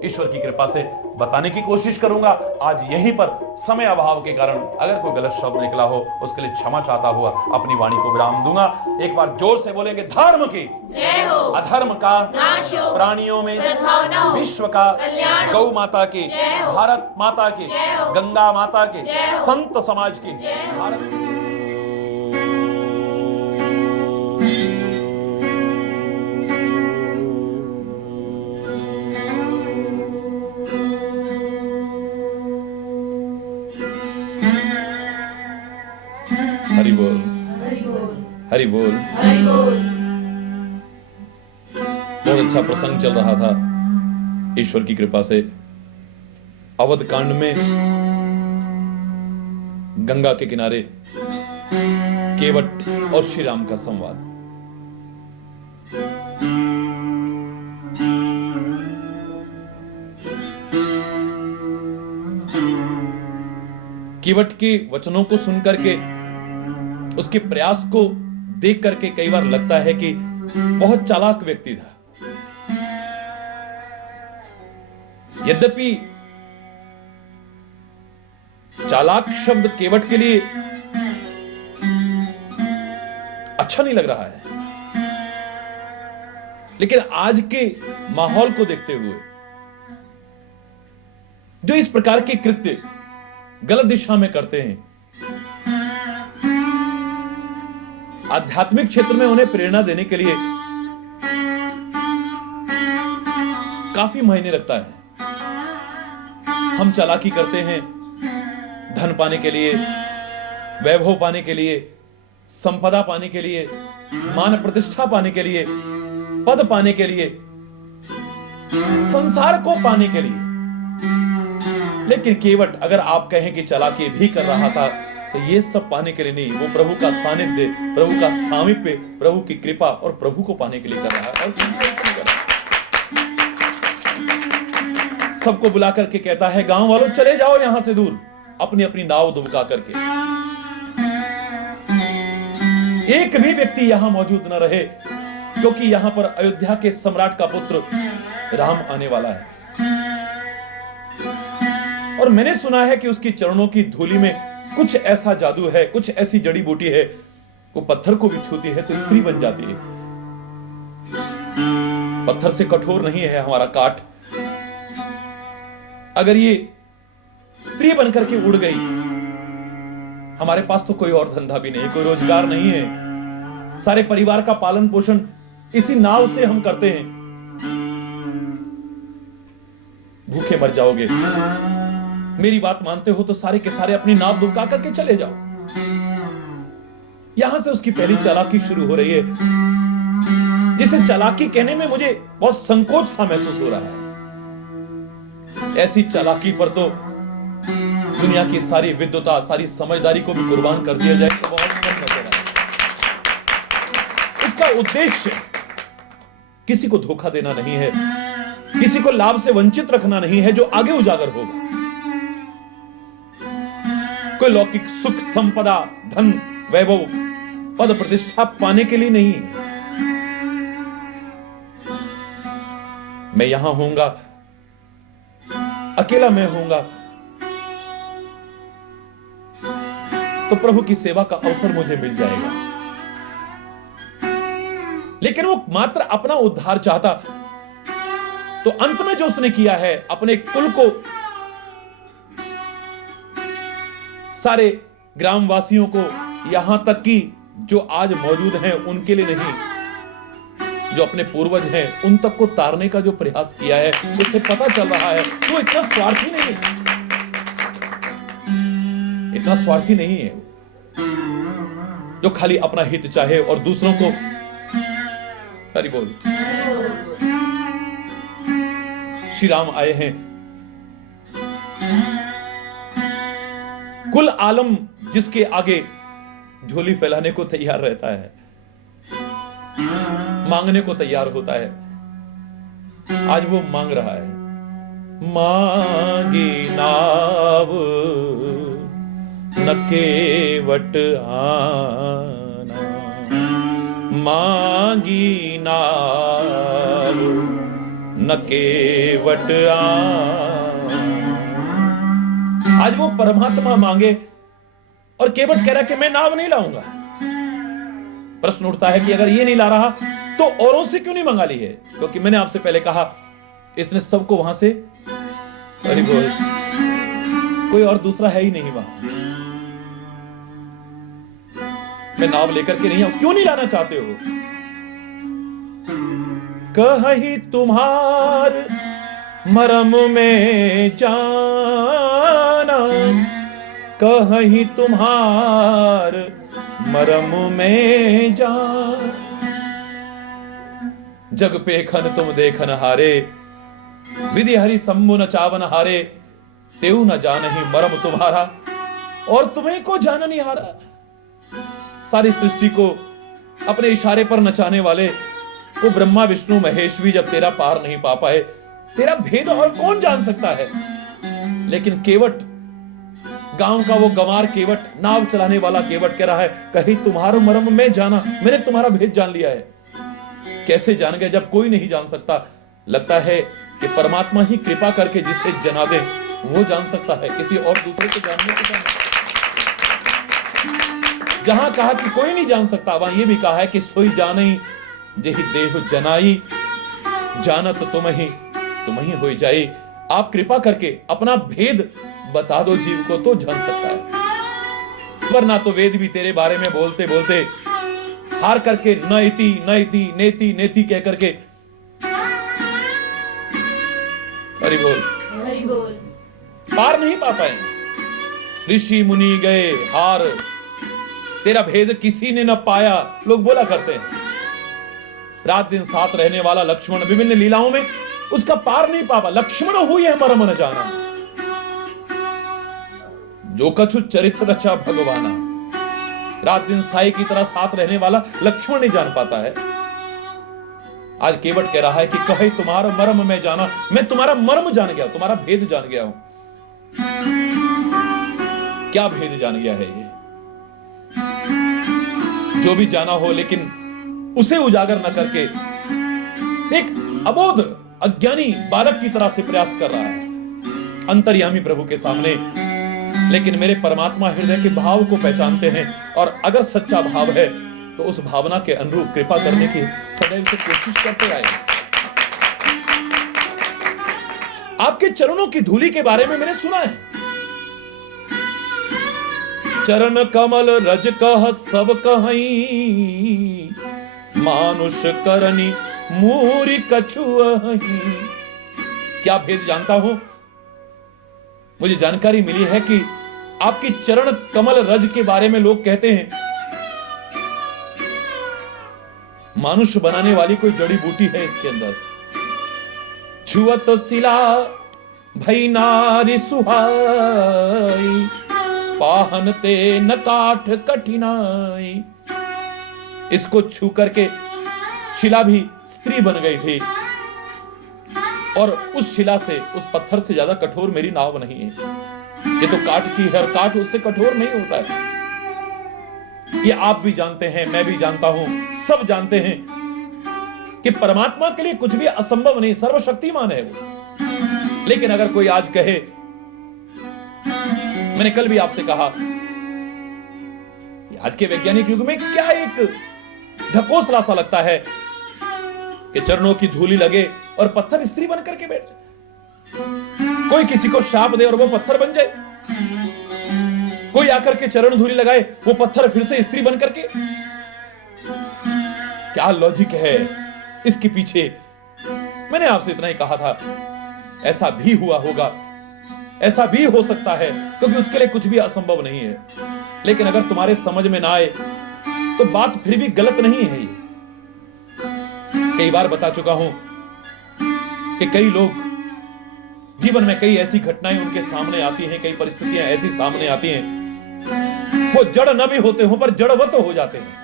ईश्वर की कृपा से बताने की कोशिश करूंगा। आज यहीं पर समय अभाव के कारण अगर कोई गलत शब्द निकला हो, उसके लिए क्षमा चाहता हुआ अपनी वाणी को विराम दूंगा। एक बार जोर से बोलेंगे, धर्म की जय हो, अधर्म का नाश हो, प्राणियों में सद्भावना हो, विश्व का कल्याण हो, गौ माता की, जय हो, भारत माता की, जय हो, गंगा माता की, जय हो, संत समाज की, जय हो। भारत हरि बोल, हरि बोल, हरि बोल। हरि बोल। बहुत अच्छा प्रसंग चल रहा था ईश्वर की कृपा से। अवध कांड में गंगा के किनारे केवट और श्री राम का संवाद। केवट के वचनों को सुनकर के, उसके प्रयास को देख करके कई बार लगता है कि बहुत चालाक व्यक्ति था। यद्यपि चालाक शब्द केवट के लिए अच्छा नहीं लग रहा है, लेकिन आज के माहौल को देखते हुए जो इस प्रकार के कृत्य गलत दिशा में करते हैं, आध्यात्मिक क्षेत्र में उन्हें प्रेरणा देने के लिए काफी महीने लगता है। हम चालाकी करते हैं धन पाने के लिए, वैभव पाने के लिए, संपदा पाने के लिए, मान प्रतिष्ठा पाने के लिए, पद पाने के लिए, संसार को पाने के लिए। लेकिन केवट अगर आप कहें कि चालाकी भी कर रहा था तो ये सब पाने के लिए नहीं, वो प्रभु का सानिध्य, प्रभु का सामीप्य, प्रभु की कृपा और प्रभु को पाने के लिए कर रहा है। और किसी तरह से नहीं कर रहा। सबको बुला करके कहता है, गांव वालों चले जाओ यहां से दूर, अपनी अपनी नाव दुबका करके। एक भी व्यक्ति यहां मौजूद न रहे, क्योंकि यहां पर अयोध्या के सम्राट का पुत्र राम आने वाला है। और मैंने सुना है कि उसकी चरणों की धूलि में कुछ ऐसा जादू है, कुछ ऐसी जड़ी बूटी है, वो पत्थर को भी छूती है तो स्त्री बन जाती है। पत्थर से कठोर नहीं है हमारा काठ। अगर ये स्त्री बनकर के उड़ गई, हमारे पास तो कोई और धंधा भी नहीं, कोई रोजगार नहीं है, सारे परिवार का पालन पोषण इसी नाव से हम करते हैं। भूखे मर जाओगे। मेरी बात मानते हो तो सारे के सारे अपनी नाव दुबका करके चले जाओ। यहां से उसकी पहली चालाकी शुरू हो रही है, जिसे चालाकी कहने में मुझे बहुत संकोच सा महसूस हो रहा है। ऐसी चालाकी पर तो दुनिया की सारी विद्वता, सारी समझदारी को भी कुर्बान कर दिया जाए तो बहुत कम नजर आए। इसका उद्देश्य किसी को धोखा देना नहीं है, किसी को लाभ से वंचित रखना नहीं है जो आगे उजागर होगा। कोई लौकिक सुख, संपदा, धन, वैभव, पद प्रतिष्ठा पाने के लिए नहीं है। मैं यहां होऊंगा, अकेला मैं होऊंगा तो प्रभु की सेवा का अवसर मुझे मिल जाएगा। लेकिन वो मात्र अपना उद्धार चाहता, तो अंत में जो उसने किया है, अपने कुल को, सारे ग्रामवासियों को, यहां तक कि जो आज मौजूद हैं उनके लिए नहीं, जो अपने पूर्वज हैं उन तक को तारने का जो प्रयास किया है, उससे पता चल रहा है वो इतना स्वार्थी नहीं है, इतना स्वार्थी नहीं है जो खाली अपना हित चाहे और दूसरों को। हरि बोल। श्री राम आए हैं, कुल आलम जिसके आगे झोली फैलाने को तैयार रहता है, मांगने को तैयार होता है, आज वो मांग रहा है। मांगी नाव न केवट आना, मांगी नाव न केवट आना। आज वो परमात्मा मांगे और केवट कह रहा कि मैं नाव नहीं लाऊंगा। प्रश्न उठता है कि अगर ये नहीं ला रहा तो औरों से क्यों नहीं मंगा ली है? क्योंकि मैंने आपसे पहले कहा, इसने सबको वहां से, हरि बोल, कोई और दूसरा है ही नहीं वहां। मैं नाव लेकर के नहीं आऊं। क्यों नहीं लाना चाहते हो? कहीं तुम्हार मरम में जाना, कहीं तुम्हार मरम में जा। जग पे खन तुम देखन हारे, विधि हरि सम्मु न चावन हारे, तेऊ न जानहि मरम तुम्हारा, और तुम्हें को जाननी हारा। सारी सृष्टि को अपने इशारे पर नचाने वाले वो ब्रह्मा विष्णु महेश भी जब तेरा पार नहीं पा पाए, तेरा भेद और कौन जान सकता है। लेकिन केवट, गांव का वो गंवार केवट, नाव चलाने वाला केवट कह रहा है, कहीं तुम्हारा मर्म में जाना, मैंने तुम्हारा भेद जान लिया है। कैसे जान गया जब कोई नहीं जान सकता। लगता है कि परमात्मा ही कृपा करके जिसे जना दे वो जान सकता है, किसी और दूसरे को जानने को जान। जहां कहा कि कोई नहीं जान सकता, वहां यह भी कहा है कि सोई जाने जेहि देह जनाई, जाना तो तुम ही हो जाए। आप कृपा करके अपना भेद बता दो जीव को तो जान सकता है, वरना तो वेद भी तेरे बारे में बोलते बोलते हार करके नैति नैति नेति नेति कह करके, हरि बोल हरि बोल, पार नहीं पा पाए। ऋषि मुनि गए हार, तेरा भेद किसी ने न पाया, लोग बोला करते हैं। रात दिन साथ रहने वाला लक्ष्मण विभिन्न लीलाओं में उसका पार नहीं पावा। लक्ष्मण हुई है मरम न जाना, जो कछु चरित्र रचा भगवाना। रात दिन साई की तरह साथ रहने वाला लक्ष्मण नहीं जान पाता है। आज केवट कह रहा है कि कहे तुम्हारा मर्म मैं जाना, मैं तुम्हारा मर्म जान गया, तुम्हारा भेद जान गया हूं। क्या भेद जान गया है ये? जो भी जाना हो, लेकिन उसे उजागर न करके एक अबोध अज्ञानी बालक की तरह से प्रयास कर रहा है अंतर्यामी प्रभु के सामने। लेकिन मेरे परमात्मा हृदय के भाव को पहचानते हैं, और अगर सच्चा भाव है तो उस भावना के अनुरूप कृपा करने की सदैव से कोशिश करते आए। आपके चरणों की धूलि के बारे में मैंने सुना है। चरण कमल रज कह सब कहीं, मानुष करनी मूरी कछुअहि। क्या भेद जानता हूं? मुझे जानकारी मिली है कि आपकी चरण कमल रज के बारे में लोग कहते हैं मानुष बनाने वाली कोई जड़ी बूटी है इसके अंदर। छुअत शिला भई नारी सुहाई, पाहनते न काठ कठिनाई। इसको छू करके शिला भी स्त्री बन गई थी, और उस शिला से, उस पत्थर से ज्यादा कठोर मेरी नाव नहीं है। ये तो काठ की है, काठ उससे कठोर नहीं होता है। ये आप भी जानते हैं, मैं भी जानता हूं, सब जानते हैं कि परमात्मा के लिए कुछ भी असंभव नहीं, सर्वशक्तिमान है वो। लेकिन अगर कोई आज कहे, मैंने कल भी आपसे कहा, आज के वैज्ञानिक युग में क्या एक ढकोसला सा लगता है कि चरणों की धूली लगे और पत्थर स्त्री बन करके बैठ जाए। कोई किसी को शाप दे और वो पत्थर बन जाए, कोई आकर के चरण धूली लगाए, वो पत्थर फिर से स्त्री बन करके। क्या लॉजिक है इसके पीछे? मैंने आपसे इतना ही कहा था, ऐसा भी हुआ होगा, ऐसा भी हो सकता है, क्योंकि उसके लिए कुछ भी असंभव नहीं है। लेकिन अगर तुम्हारे समझ में ना आए तो बात फिर भी गलत नहीं है। ये कई बार बता चुका हूं कि कई लोग जीवन में कई ऐसी घटनाएं उनके सामने आती हैं, कई परिस्थितियां ऐसी सामने आती हैं, वो जड़ न भी होते हो पर जड़वत हो जाते हैं।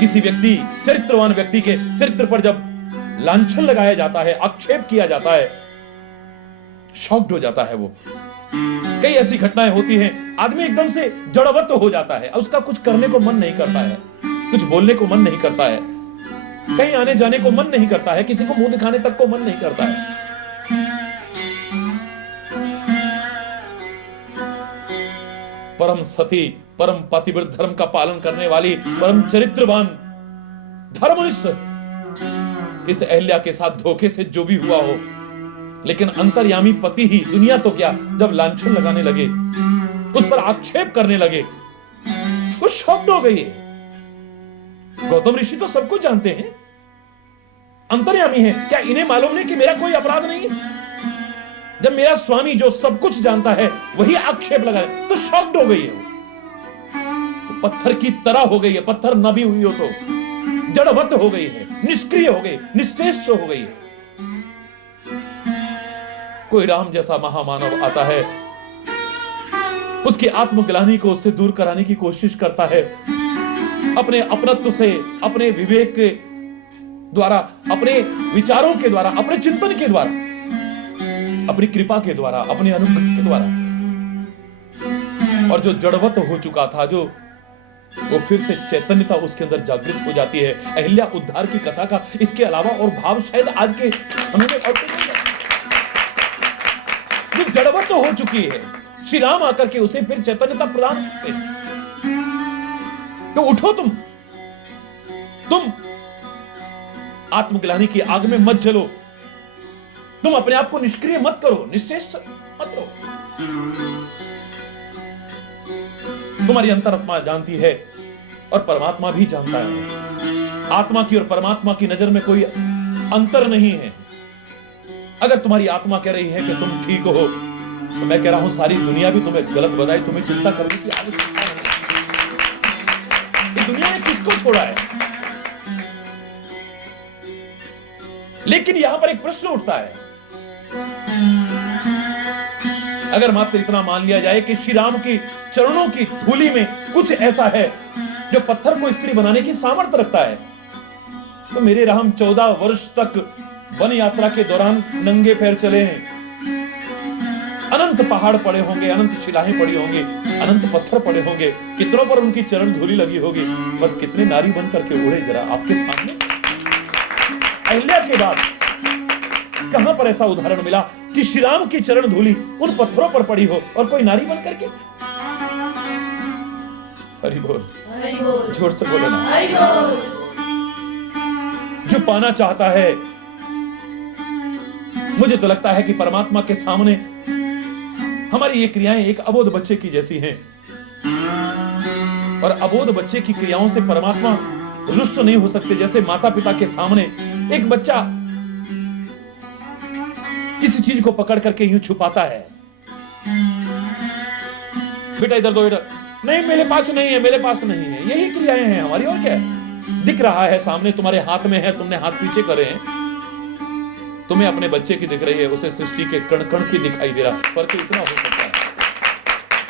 किसी व्यक्ति, चरित्रवान व्यक्ति के चरित्र पर जब लांछन लगाया जाता है, आक्षेप किया जाता है, शॉक्ड हो जाता है वो। कई ऐसी घटनाएं होती हैं, आदमी एकदम से जड़वत हो जाता है, उसका कुछ करने को मन नहीं करता है, कुछ बोलने को मन नहीं करता है, कहीं आने जाने को मन नहीं करता है, किसी को मुंह दिखाने तक को मन नहीं करता है। परम सती, परम पतिव्रत धर्म का पालन करने वाली, परम चरित्रवान धर्मनिष्ठ इस अहल्या के साथ धोखे से जो भी हुआ हो, लेकिन अंतर्यामी पति ही, दुनिया तो क्या, जब लांछन लगाने लगे, उस पर आक्षेप करने लगे, वो शॉक्ड हो गई है। गौतम ऋषि तो सब कुछ जानते हैं, अंतर्यामी है, क्या इन्हें मालूम नहीं कि मेरा कोई अपराध नहीं है? जब मेरा स्वामी जो सब कुछ जानता है वही आक्षेप लगाए, तो शॉक्ड हो गई है वो पत्थर की तरह हो गई है, पत्थर न भी हुई हो तो। जड़वत हो गई है, निष्क्रिय हो गई, निश्चेष्ट हो गई है। कोई राम जैसा महामानव आता है, उसकी आत्मग्लानि को उससे दूर कराने की कोशिश करता है, अपने अपनत्व से, अपने विवेक के द्वारा, अपने विचारों के द्वारा, अपने चिंतन के द्वारा, अपनी कृपा के द्वारा, अपने अनुग्रह के द्वारा। और जो जड़वत हो चुका था, जो वो फिर से चैतन्यता उसके अंदर जागृत हो जाती है। अहिल्या उद्धार की कथा का इसके अलावा और भाव शायद आज के समय में और कोई नहीं है। जो जड़वत हो चुकी है, श्री राम आकर के उसे फिर चैतन्यता प्रदान करते हैं। तो उठो तुम आत्मग्लानि की आग में मत जलो, तुम अपने आप को निष्क्रिय मत करो, निश्चेष्ट मत रहो। तुम्हारी अंतरात्मा जानती है और परमात्मा भी जानता है। आत्मा की और परमात्मा की नजर में कोई अंतर नहीं है। अगर तुम्हारी आत्मा कह रही है कि तुम ठीक हो, तो मैं कह रहा हूं सारी दुनिया भी तुम्हें गलत बताए, तुम्हें चिंता करने की आवश्यकता नहीं। इस दुनिया ने किसको छोड़ा है? लेकिन यहां पर एक प्रश्न उठता है, अगर मात्र इतना मान लिया जाए कि श्री राम की चरणों की धूलि में कुछ ऐसा है जो पत्थर को स्त्री बनाने की सामर्थ्य रखता है, तो मेरे राम 14 वर्ष तक वन यात्रा के दौरान नंगे पैर चले हैं। अनंत पहाड़ पड़े होंगे, अनंत शिलाएं पड़ी होंगी, अनंत पत्थर पड़े होंगे, कितनों पर उनकी चरण धूलि लगी होगी, पर कितने नारी बन करके उड़े जरा आपके सामने। अहिल्या के बाद कहां पर ऐसा उदाहरण मिला कि श्री राम की चरण धूलि उन पत्थरों पर पड़ी हो और कोई नारी बन करके? हरि बोल, जोर से बोलो ना। हरि बोल। जो पाना चाहता है, मुझे तो लगता है कि परमात्मा के सामने हमारी ये क्रियाएं एक अबोध बच्चे की जैसी हैं, और अबोध बच्चे की क्रियाओं से परमात्मा रुष्ट नहीं हो सकते। जैसे माता पिता के सामने एक बच्चा किसी चीज को पकड़ करके यूं छुपाता है, बेटा इधर दो, इधर नहीं, मेरे पास नहीं है, मेरे पास नहीं है। यही क्रियाएं हैं हमारी, और क्या है? दिख रहा है सामने, तुम्हारे हाथ में है, तुमने हाथ पीछे करे हैं, तुम्हें अपने बच्चे की दिख रही है, उसे सृष्टि के कण कण की दिखाई दे रहा। फर्क इतना हो सकता है,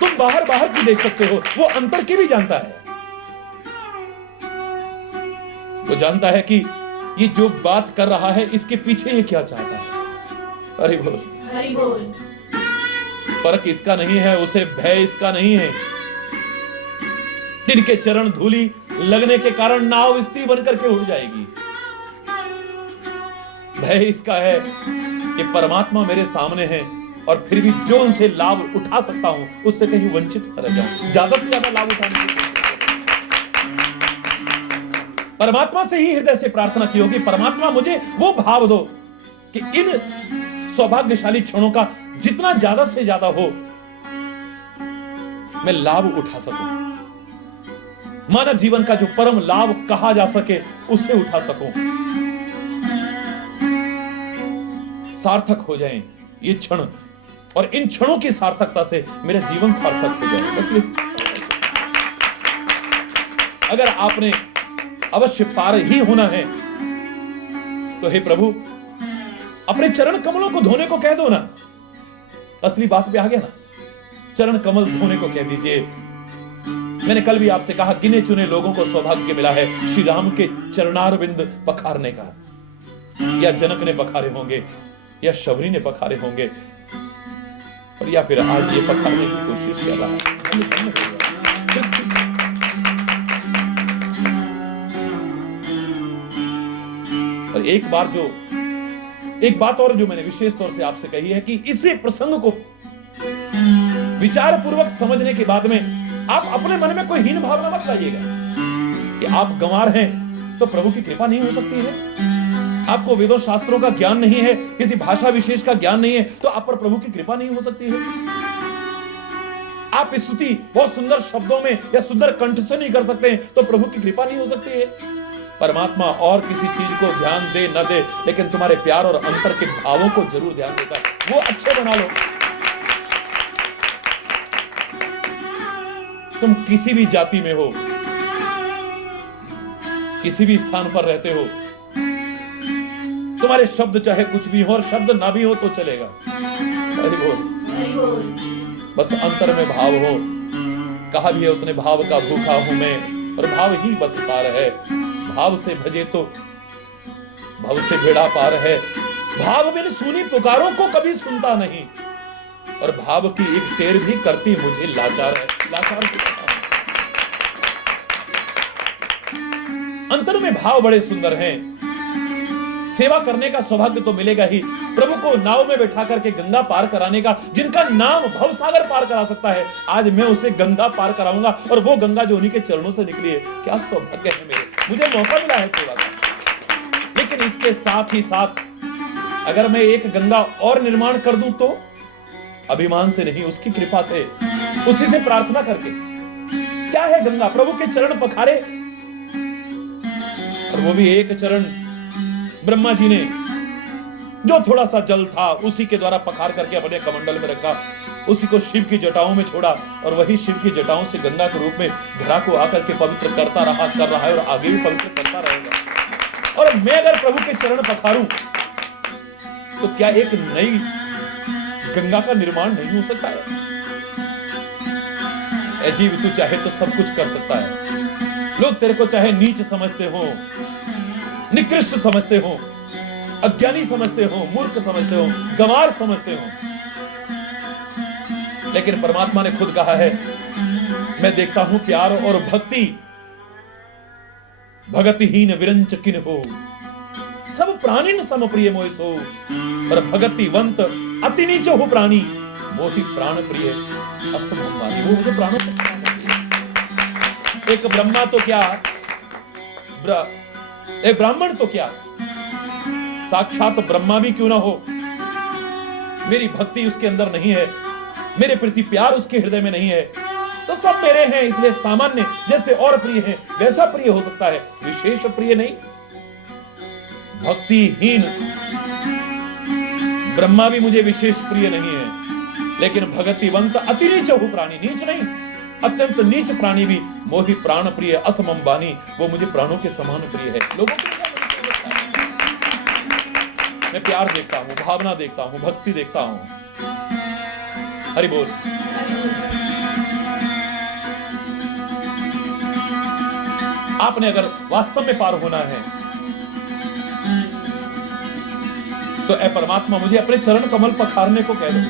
तुम बाहर बाहर की देख सकते हो, वो अंतर की भी जानता है। वो जानता है कि ये जो बात कर रहा है इसके पीछे ये क्या चाहता है। हरि बोल, हरि बोल। फर्क इसका नहीं है, उसे भय इसका नहीं है। तिनके चरण धूलि लगने के कारण नाव स्त्री बनकर के उड़ जाएगी। भय इसका है कि परमात्मा मेरे सामने है और फिर भी जो उनसे लाभ उठा सकता हूं उससे कहीं वंचित न रह जाऊं, ज्यादा से ज्यादा लाभ उठाने की। परमात्मा से ही हृदय से प्रार्थना की होगी, परमात्मा मुझे वो भाव दो कि इन सौभाग्यशाली क्षणों का जितना ज्यादा से ज्यादा हो मैं लाभ उठा सकूं, मानव जीवन का जो परम लाभ कहा जा सके उसे उठा सकूं, सार्थक हो जाएं ये क्षण, और इन क्षणों की सार्थकता से मेरा जीवन सार्थक हो जाए। बस ये अगर आपने अवश्य पार ही होना है तो हे प्रभु अपने चरण कमलों को धोने को कह दो ना। असली बात पे आ गया ना, चरण कमल धोने को कह दीजिए। मैंने कल भी आपसे कहा, गिने चुने लोगों को सौभाग्य मिला है श्री राम के चरणारविंद पखारने का। या जनक ने पखारे होंगे, या शबरी ने पखारे होंगे, और या फिर आज ये पखारने की कोशिश कर रहा है। और एक बात और जो मैंने विशेष तौर से आपसे कही है कि इसे प्रसंग को विचार पूर्वक समझने के बाद में आप अपने मन में कोई हीन भावना मत लाइएगा कि आप गंवार हैं तो प्रभु की कृपा नहीं हो सकती है। आपको वेदों शास्त्रों का ज्ञान नहीं है, किसी भाषा विशेष का ज्ञान नहीं है, तो आप पर प्रभु की कृपा नहीं हो सकती है। आप स्तुति बहुत सुंदर शब्दों में या सुंदर कंठ से नहीं कर सकते हैं, तो प्रभु की कृपा नहीं हो सकती है। परमात्मा और किसी चीज को ध्यान दे न दे, लेकिन तुम्हारे प्यार और अंतर के भावों को जरूर ध्यान देता है। वो अच्छे बना लो। तुम किसी भी जाति में हो, किसी भी स्थान पर रहते हो, तुम्हारे शब्द चाहे कुछ भी हो और शब्द ना भी हो तो चलेगा। हरि बोल। हरि बोल। बस अंतर में भाव हो। कहा भी है उसने, भाव का भूखा हूं मैं, और भाव ही बस सार है। भाव से भजे तो भव से बेड़ा पार है। भाव बिन सुनी पुकारों को कभी सुनता नहीं, और भाव की एक टेर भी करती मुझे लाचार है। लाचार अंतर में भाव बड़े सुंदर हैं। सेवा करने का सौभाग्य तो मिलेगा ही, प्रभु को नाव में बैठा करके गंगा पार कराने का, जिनका नाम भवसागर पार करा सकता है, आज मैं उसे गंगा पार कराऊंगा, और वो गंगा जो उन्हीं के चरणों से निकली है। क्या सौभाग्य है मेरे, मुझे मौका मिला है सेवा का। लेकिन इसके साथ ही साथ अगर मैं एक गंगा और निर्माण कर दूं तो अभिमान से नहीं, उसकी कृपा से, उसी से प्रार्थना करके। क्या है गंगा? प्रभु के चरण पखारे, और वो भी एक चरण ब्रह्मा जी ने जो थोड़ा सा जल था उसी के द्वारा पखार करके अपने कमंडल में रखा, उसी को शिव की जटाओं में छोड़ा, और वही शिव की जटाओं से गंगा के रूप में धरा को आकर के पवित्र करता रहा, कर रहा है, और आगे भी पवित्र करता रहेगा। और मैं अगर प्रभु के चरण पखारूं तो क्या एक नई गंगा का निर्माण नहीं हो सकता है? अजीब, तू चाहे तो सब कुछ कर सकता है। लोग तेरे को चाहे नीच समझते हो, निकृष्ट समझते हो, अज्ञानी समझते हो, मूर्ख समझते हो, गंवार समझते हो, लेकिन परमात्मा ने खुद कहा है, मैं देखता हूं प्यार और भक्ति भगतिहीन विरंच किन हो, सब प्राणिन सम प्रिय मोहि सो, और भगतिवंत अति नीच हो प्राणी, मोहि प्राण प्रिय असममानी। वो मुझे प्राणों के समान है। एक ब्रह्मा तो क्या, एक ब्राह्मण तो क्या, साक्षात ब्रह्मा भी क्यों ना हो, मेरी भक्ति उसके अंदर नहीं है, मेरे प्रति प्यार उसके हृदय में नहीं है, तो सब मेरे हैं, इसलिए सामान्य जैसे और प्रिय है वैसा प्रिय हो सकता है, विशेष प्रिय नहीं। भक्तिहीन ब्रह्मा भी मुझे विशेष प्रिय नहीं है, लेकिन भगतिवंत अति नीच हो प्राणी, नीच नहीं, अत्यंत नीच प्राणी भी मोहि प्राण प्रिय असमम बानी, वो मुझे प्राणों के समान प्रिय है। लोगों के मैं प्यार देखता हूं, भावना देखता हूं, भक्ति देखता हूं। हरि बोल। आपने अगर वास्तव में पार होना है तो ऐ परमात्मा मुझे अपने चरण कमल पखारने को कह दो।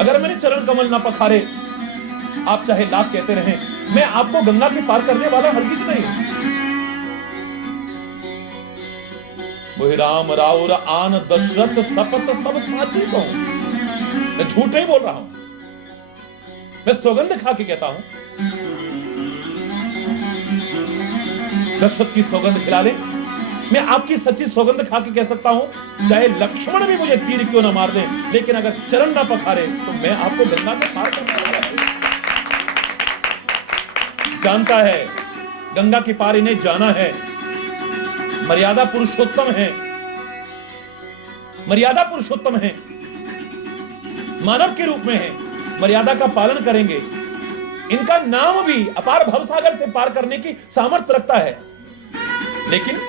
अगर मेरे चरण कमल ना पखारे, आप चाहे लाख कहते रहें, मैं आपको गंगा के पार करने वाला हरगिज नहीं। वही राम राउर आन दशरथ सपत सब साची कहूं, मैं झूठ नहीं बोल रहा हूं, मैं सौगंध खा के कहता हूं। दशरथ की सौगंध खिला ले, मैं आपकी सच्ची सौगंध खा के कह सकता हूं, चाहे लक्ष्मण भी मुझे तीर क्यों ना मार दे, लेकिन अगर चरण ना पखारे तो मैं आपको गंगा के पार करने वाला हूं। जानता है गंगा के पार इन्हें जाना है, मर्यादा पुरुषोत्तम है, मर्यादा पुरुषोत्तम है, मानव के रूप में है, मर्यादा का पालन करेंगे। इनका नाम भी अपार भवसागर से पार करने की सामर्थ्य रखता है, लेकिन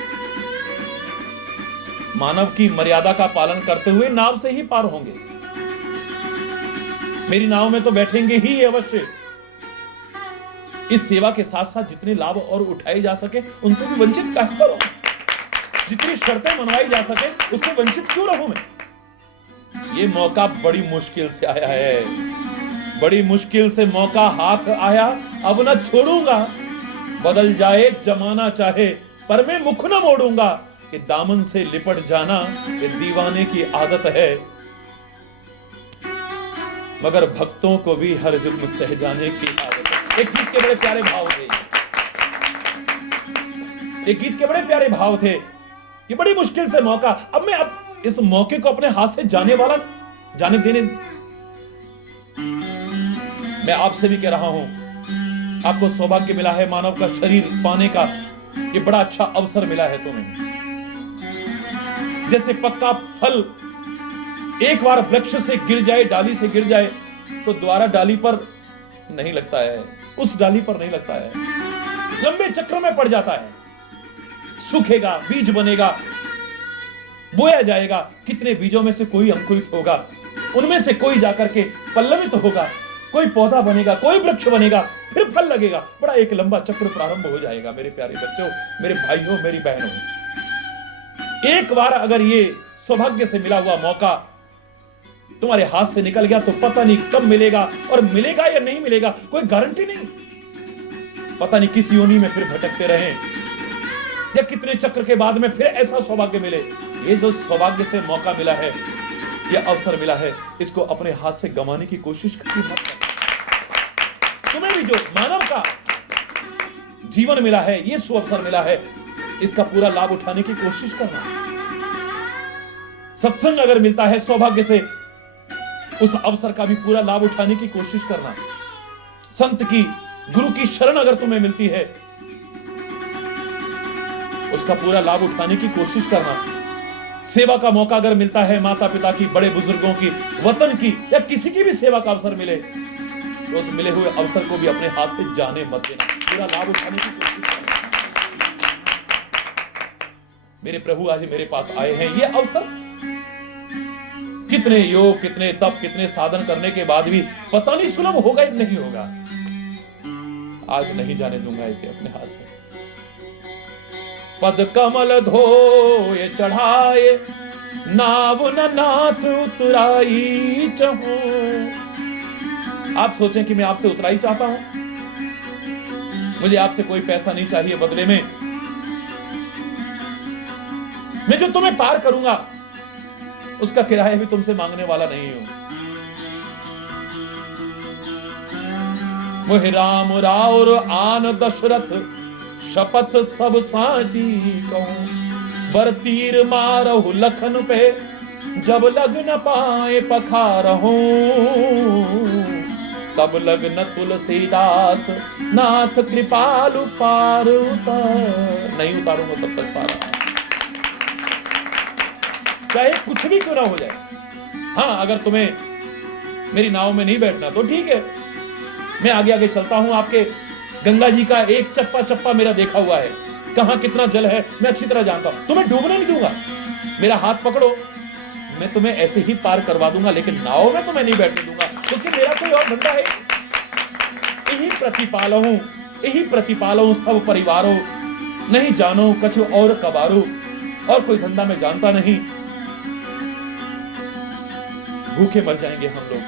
मानव की मर्यादा का पालन करते हुए नाव से ही पार होंगे। मेरी नाव में तो बैठेंगे ही अवश्य। इस सेवा के साथ साथ जितने लाभ और उठाए जा सके उनसे भी वंचित काहे करो, जितनी शर्तें मनवाई जा सके उससे वंचित क्यों रहूं मैं। ये मौका बड़ी मुश्किल से आया है, बड़ी मुश्किल से मौका हाथ आया, अब न छोड़ूंगा। बदल जाए जमाना चाहे, पर मैं मुख न मोड़ूंगा, कि दामन से लिपट जाना ये दीवाने की आदत है, मगर भक्तों को भी हर जुल्म सह जाने की आदत है। एक गीत के बड़े प्यारे भाव थे, एक गीत के बड़े प्यारे भाव थे, ये बड़ी मुश्किल से मौका, अब मैं अब इस मौके को अपने हाथ से जाने देने। मैं आपसे भी कह रहा हूं, आपको सौभाग्य मिला है, मानव का शरीर पाने का ये बड़ा अच्छा अवसर मिला है तुम्हें। जैसे पक्का फल एक बार वृक्ष से गिर जाए, डाली से गिर जाए, तो दोबारा डाली पर नहीं लगता है, उस डाली पर नहीं लगता है। लंबे चक्र में पड़ जाता है। सूखेगा, बीज बनेगा, बोया जाएगा, कितने बीजों में से कोई अंकुरित होगा, उनमें से कोई जाकर के पल्लवित होगा, कोई पौधा बनेगा, कोई वृक्ष बनेगा, फिर फल लगेगा। बड़ा एक लंबा चक्र प्रारंभ हो जाएगा। मेरे प्यारे बच्चों, मेरे भाइयों, मेरी बहनों, एक बार अगर ये सौभाग्य से मिला हुआ मौका तुम्हारे हाथ से निकल गया तो पता नहीं कब मिलेगा, और मिलेगा या नहीं मिलेगा कोई गारंटी नहीं। पता नहीं किस योनि में फिर भटकते रहें, या कितने चक्र के बाद में फिर ऐसा सौभाग्य मिले। ये जो सौभाग्य से मौका मिला है, यह अवसर मिला है, इसको अपने हाथ से गंवाने की कोशिश कभी मत करना। तुम्हें भी जो मानव का जीवन मिला है, यह सुअवसर मिला है, इसका पूरा लाभ उठाने की कोशिश करना। सत्संग अगर मिलता है सौभाग्य से, उस अवसर का भी पूरा लाभ उठाने की कोशिश करना। संत की, गुरु की शरण अगर तुम्हें मिलती है, उसका पूरा लाभ उठाने की कोशिश करना। सेवा का मौका अगर मिलता है, माता पिता की, बड़े बुजुर्गों की, वतन की, या किसी की भी सेवा का अवसर मिले, तो उस मिले हुए अवसर को भी अपने हाथ से जाने मत देना, पूरा लाभ उठाने की कोशिश करना। मेरे प्रभु आज मेरे पास आए हैं, ये अवसर कितने योग, कितने तप, कितने साधन करने के बाद भी पता नहीं सुलभ होगा या नहीं होगा। आज नहीं जाने दूंगा इसे अपने हाथ से। पद कमल धोए चढ़ाए, नाव न नाथ उतराई चहूं। आप सोचें कि मैं आपसे उतराई चाहता हूं? मुझे आपसे कोई पैसा नहीं चाहिए, बदले में मैं जो तुम्हें पार करूंगा उसका किराया भी तुमसे मांगने वाला नहीं हूं। मोहि राम राउर आन दशरथ, शपथ सब साची कहूं। बर तीर मारहु लखन पे, जब लग न पाए पखारहूं। तब लग न तुलसीदास, नाथ कृपालु पार उतार। नहीं उतारूंगा तब तक पार, चाहे कुछ भी क्यों ना हो जाए। हाँ, अगर तुम्हें मेरी नाव में नहीं बैठना तो ठीक है, मैं आगे आगे चलता हूं। आपके गंगा जी का एक चप्पा चप्पा मेरा देखा हुआ है, कहां कितना जल है मैं अच्छी तरह जानता हूं। तुम्हें डूबने नहीं दूंगा, मेरा हाथ पकड़ो, मैं तुम्हें ऐसे ही पार करवा दूंगा, लेकिन नाव में तुम्हें नहीं बैठने दूंगा, क्योंकि मेरा कोई और धंधा है। यही प्रतिपालहूं सब परिवारों, नहीं जानो कछु और कबारो। और कोई धंधा मैं जानता नहीं, भूखे मर जाएंगे हम लोग।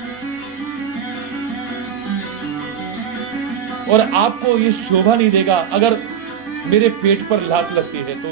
और आपको ये शोभा नहीं देगा अगर मेरे पेट पर लात लगती है तो।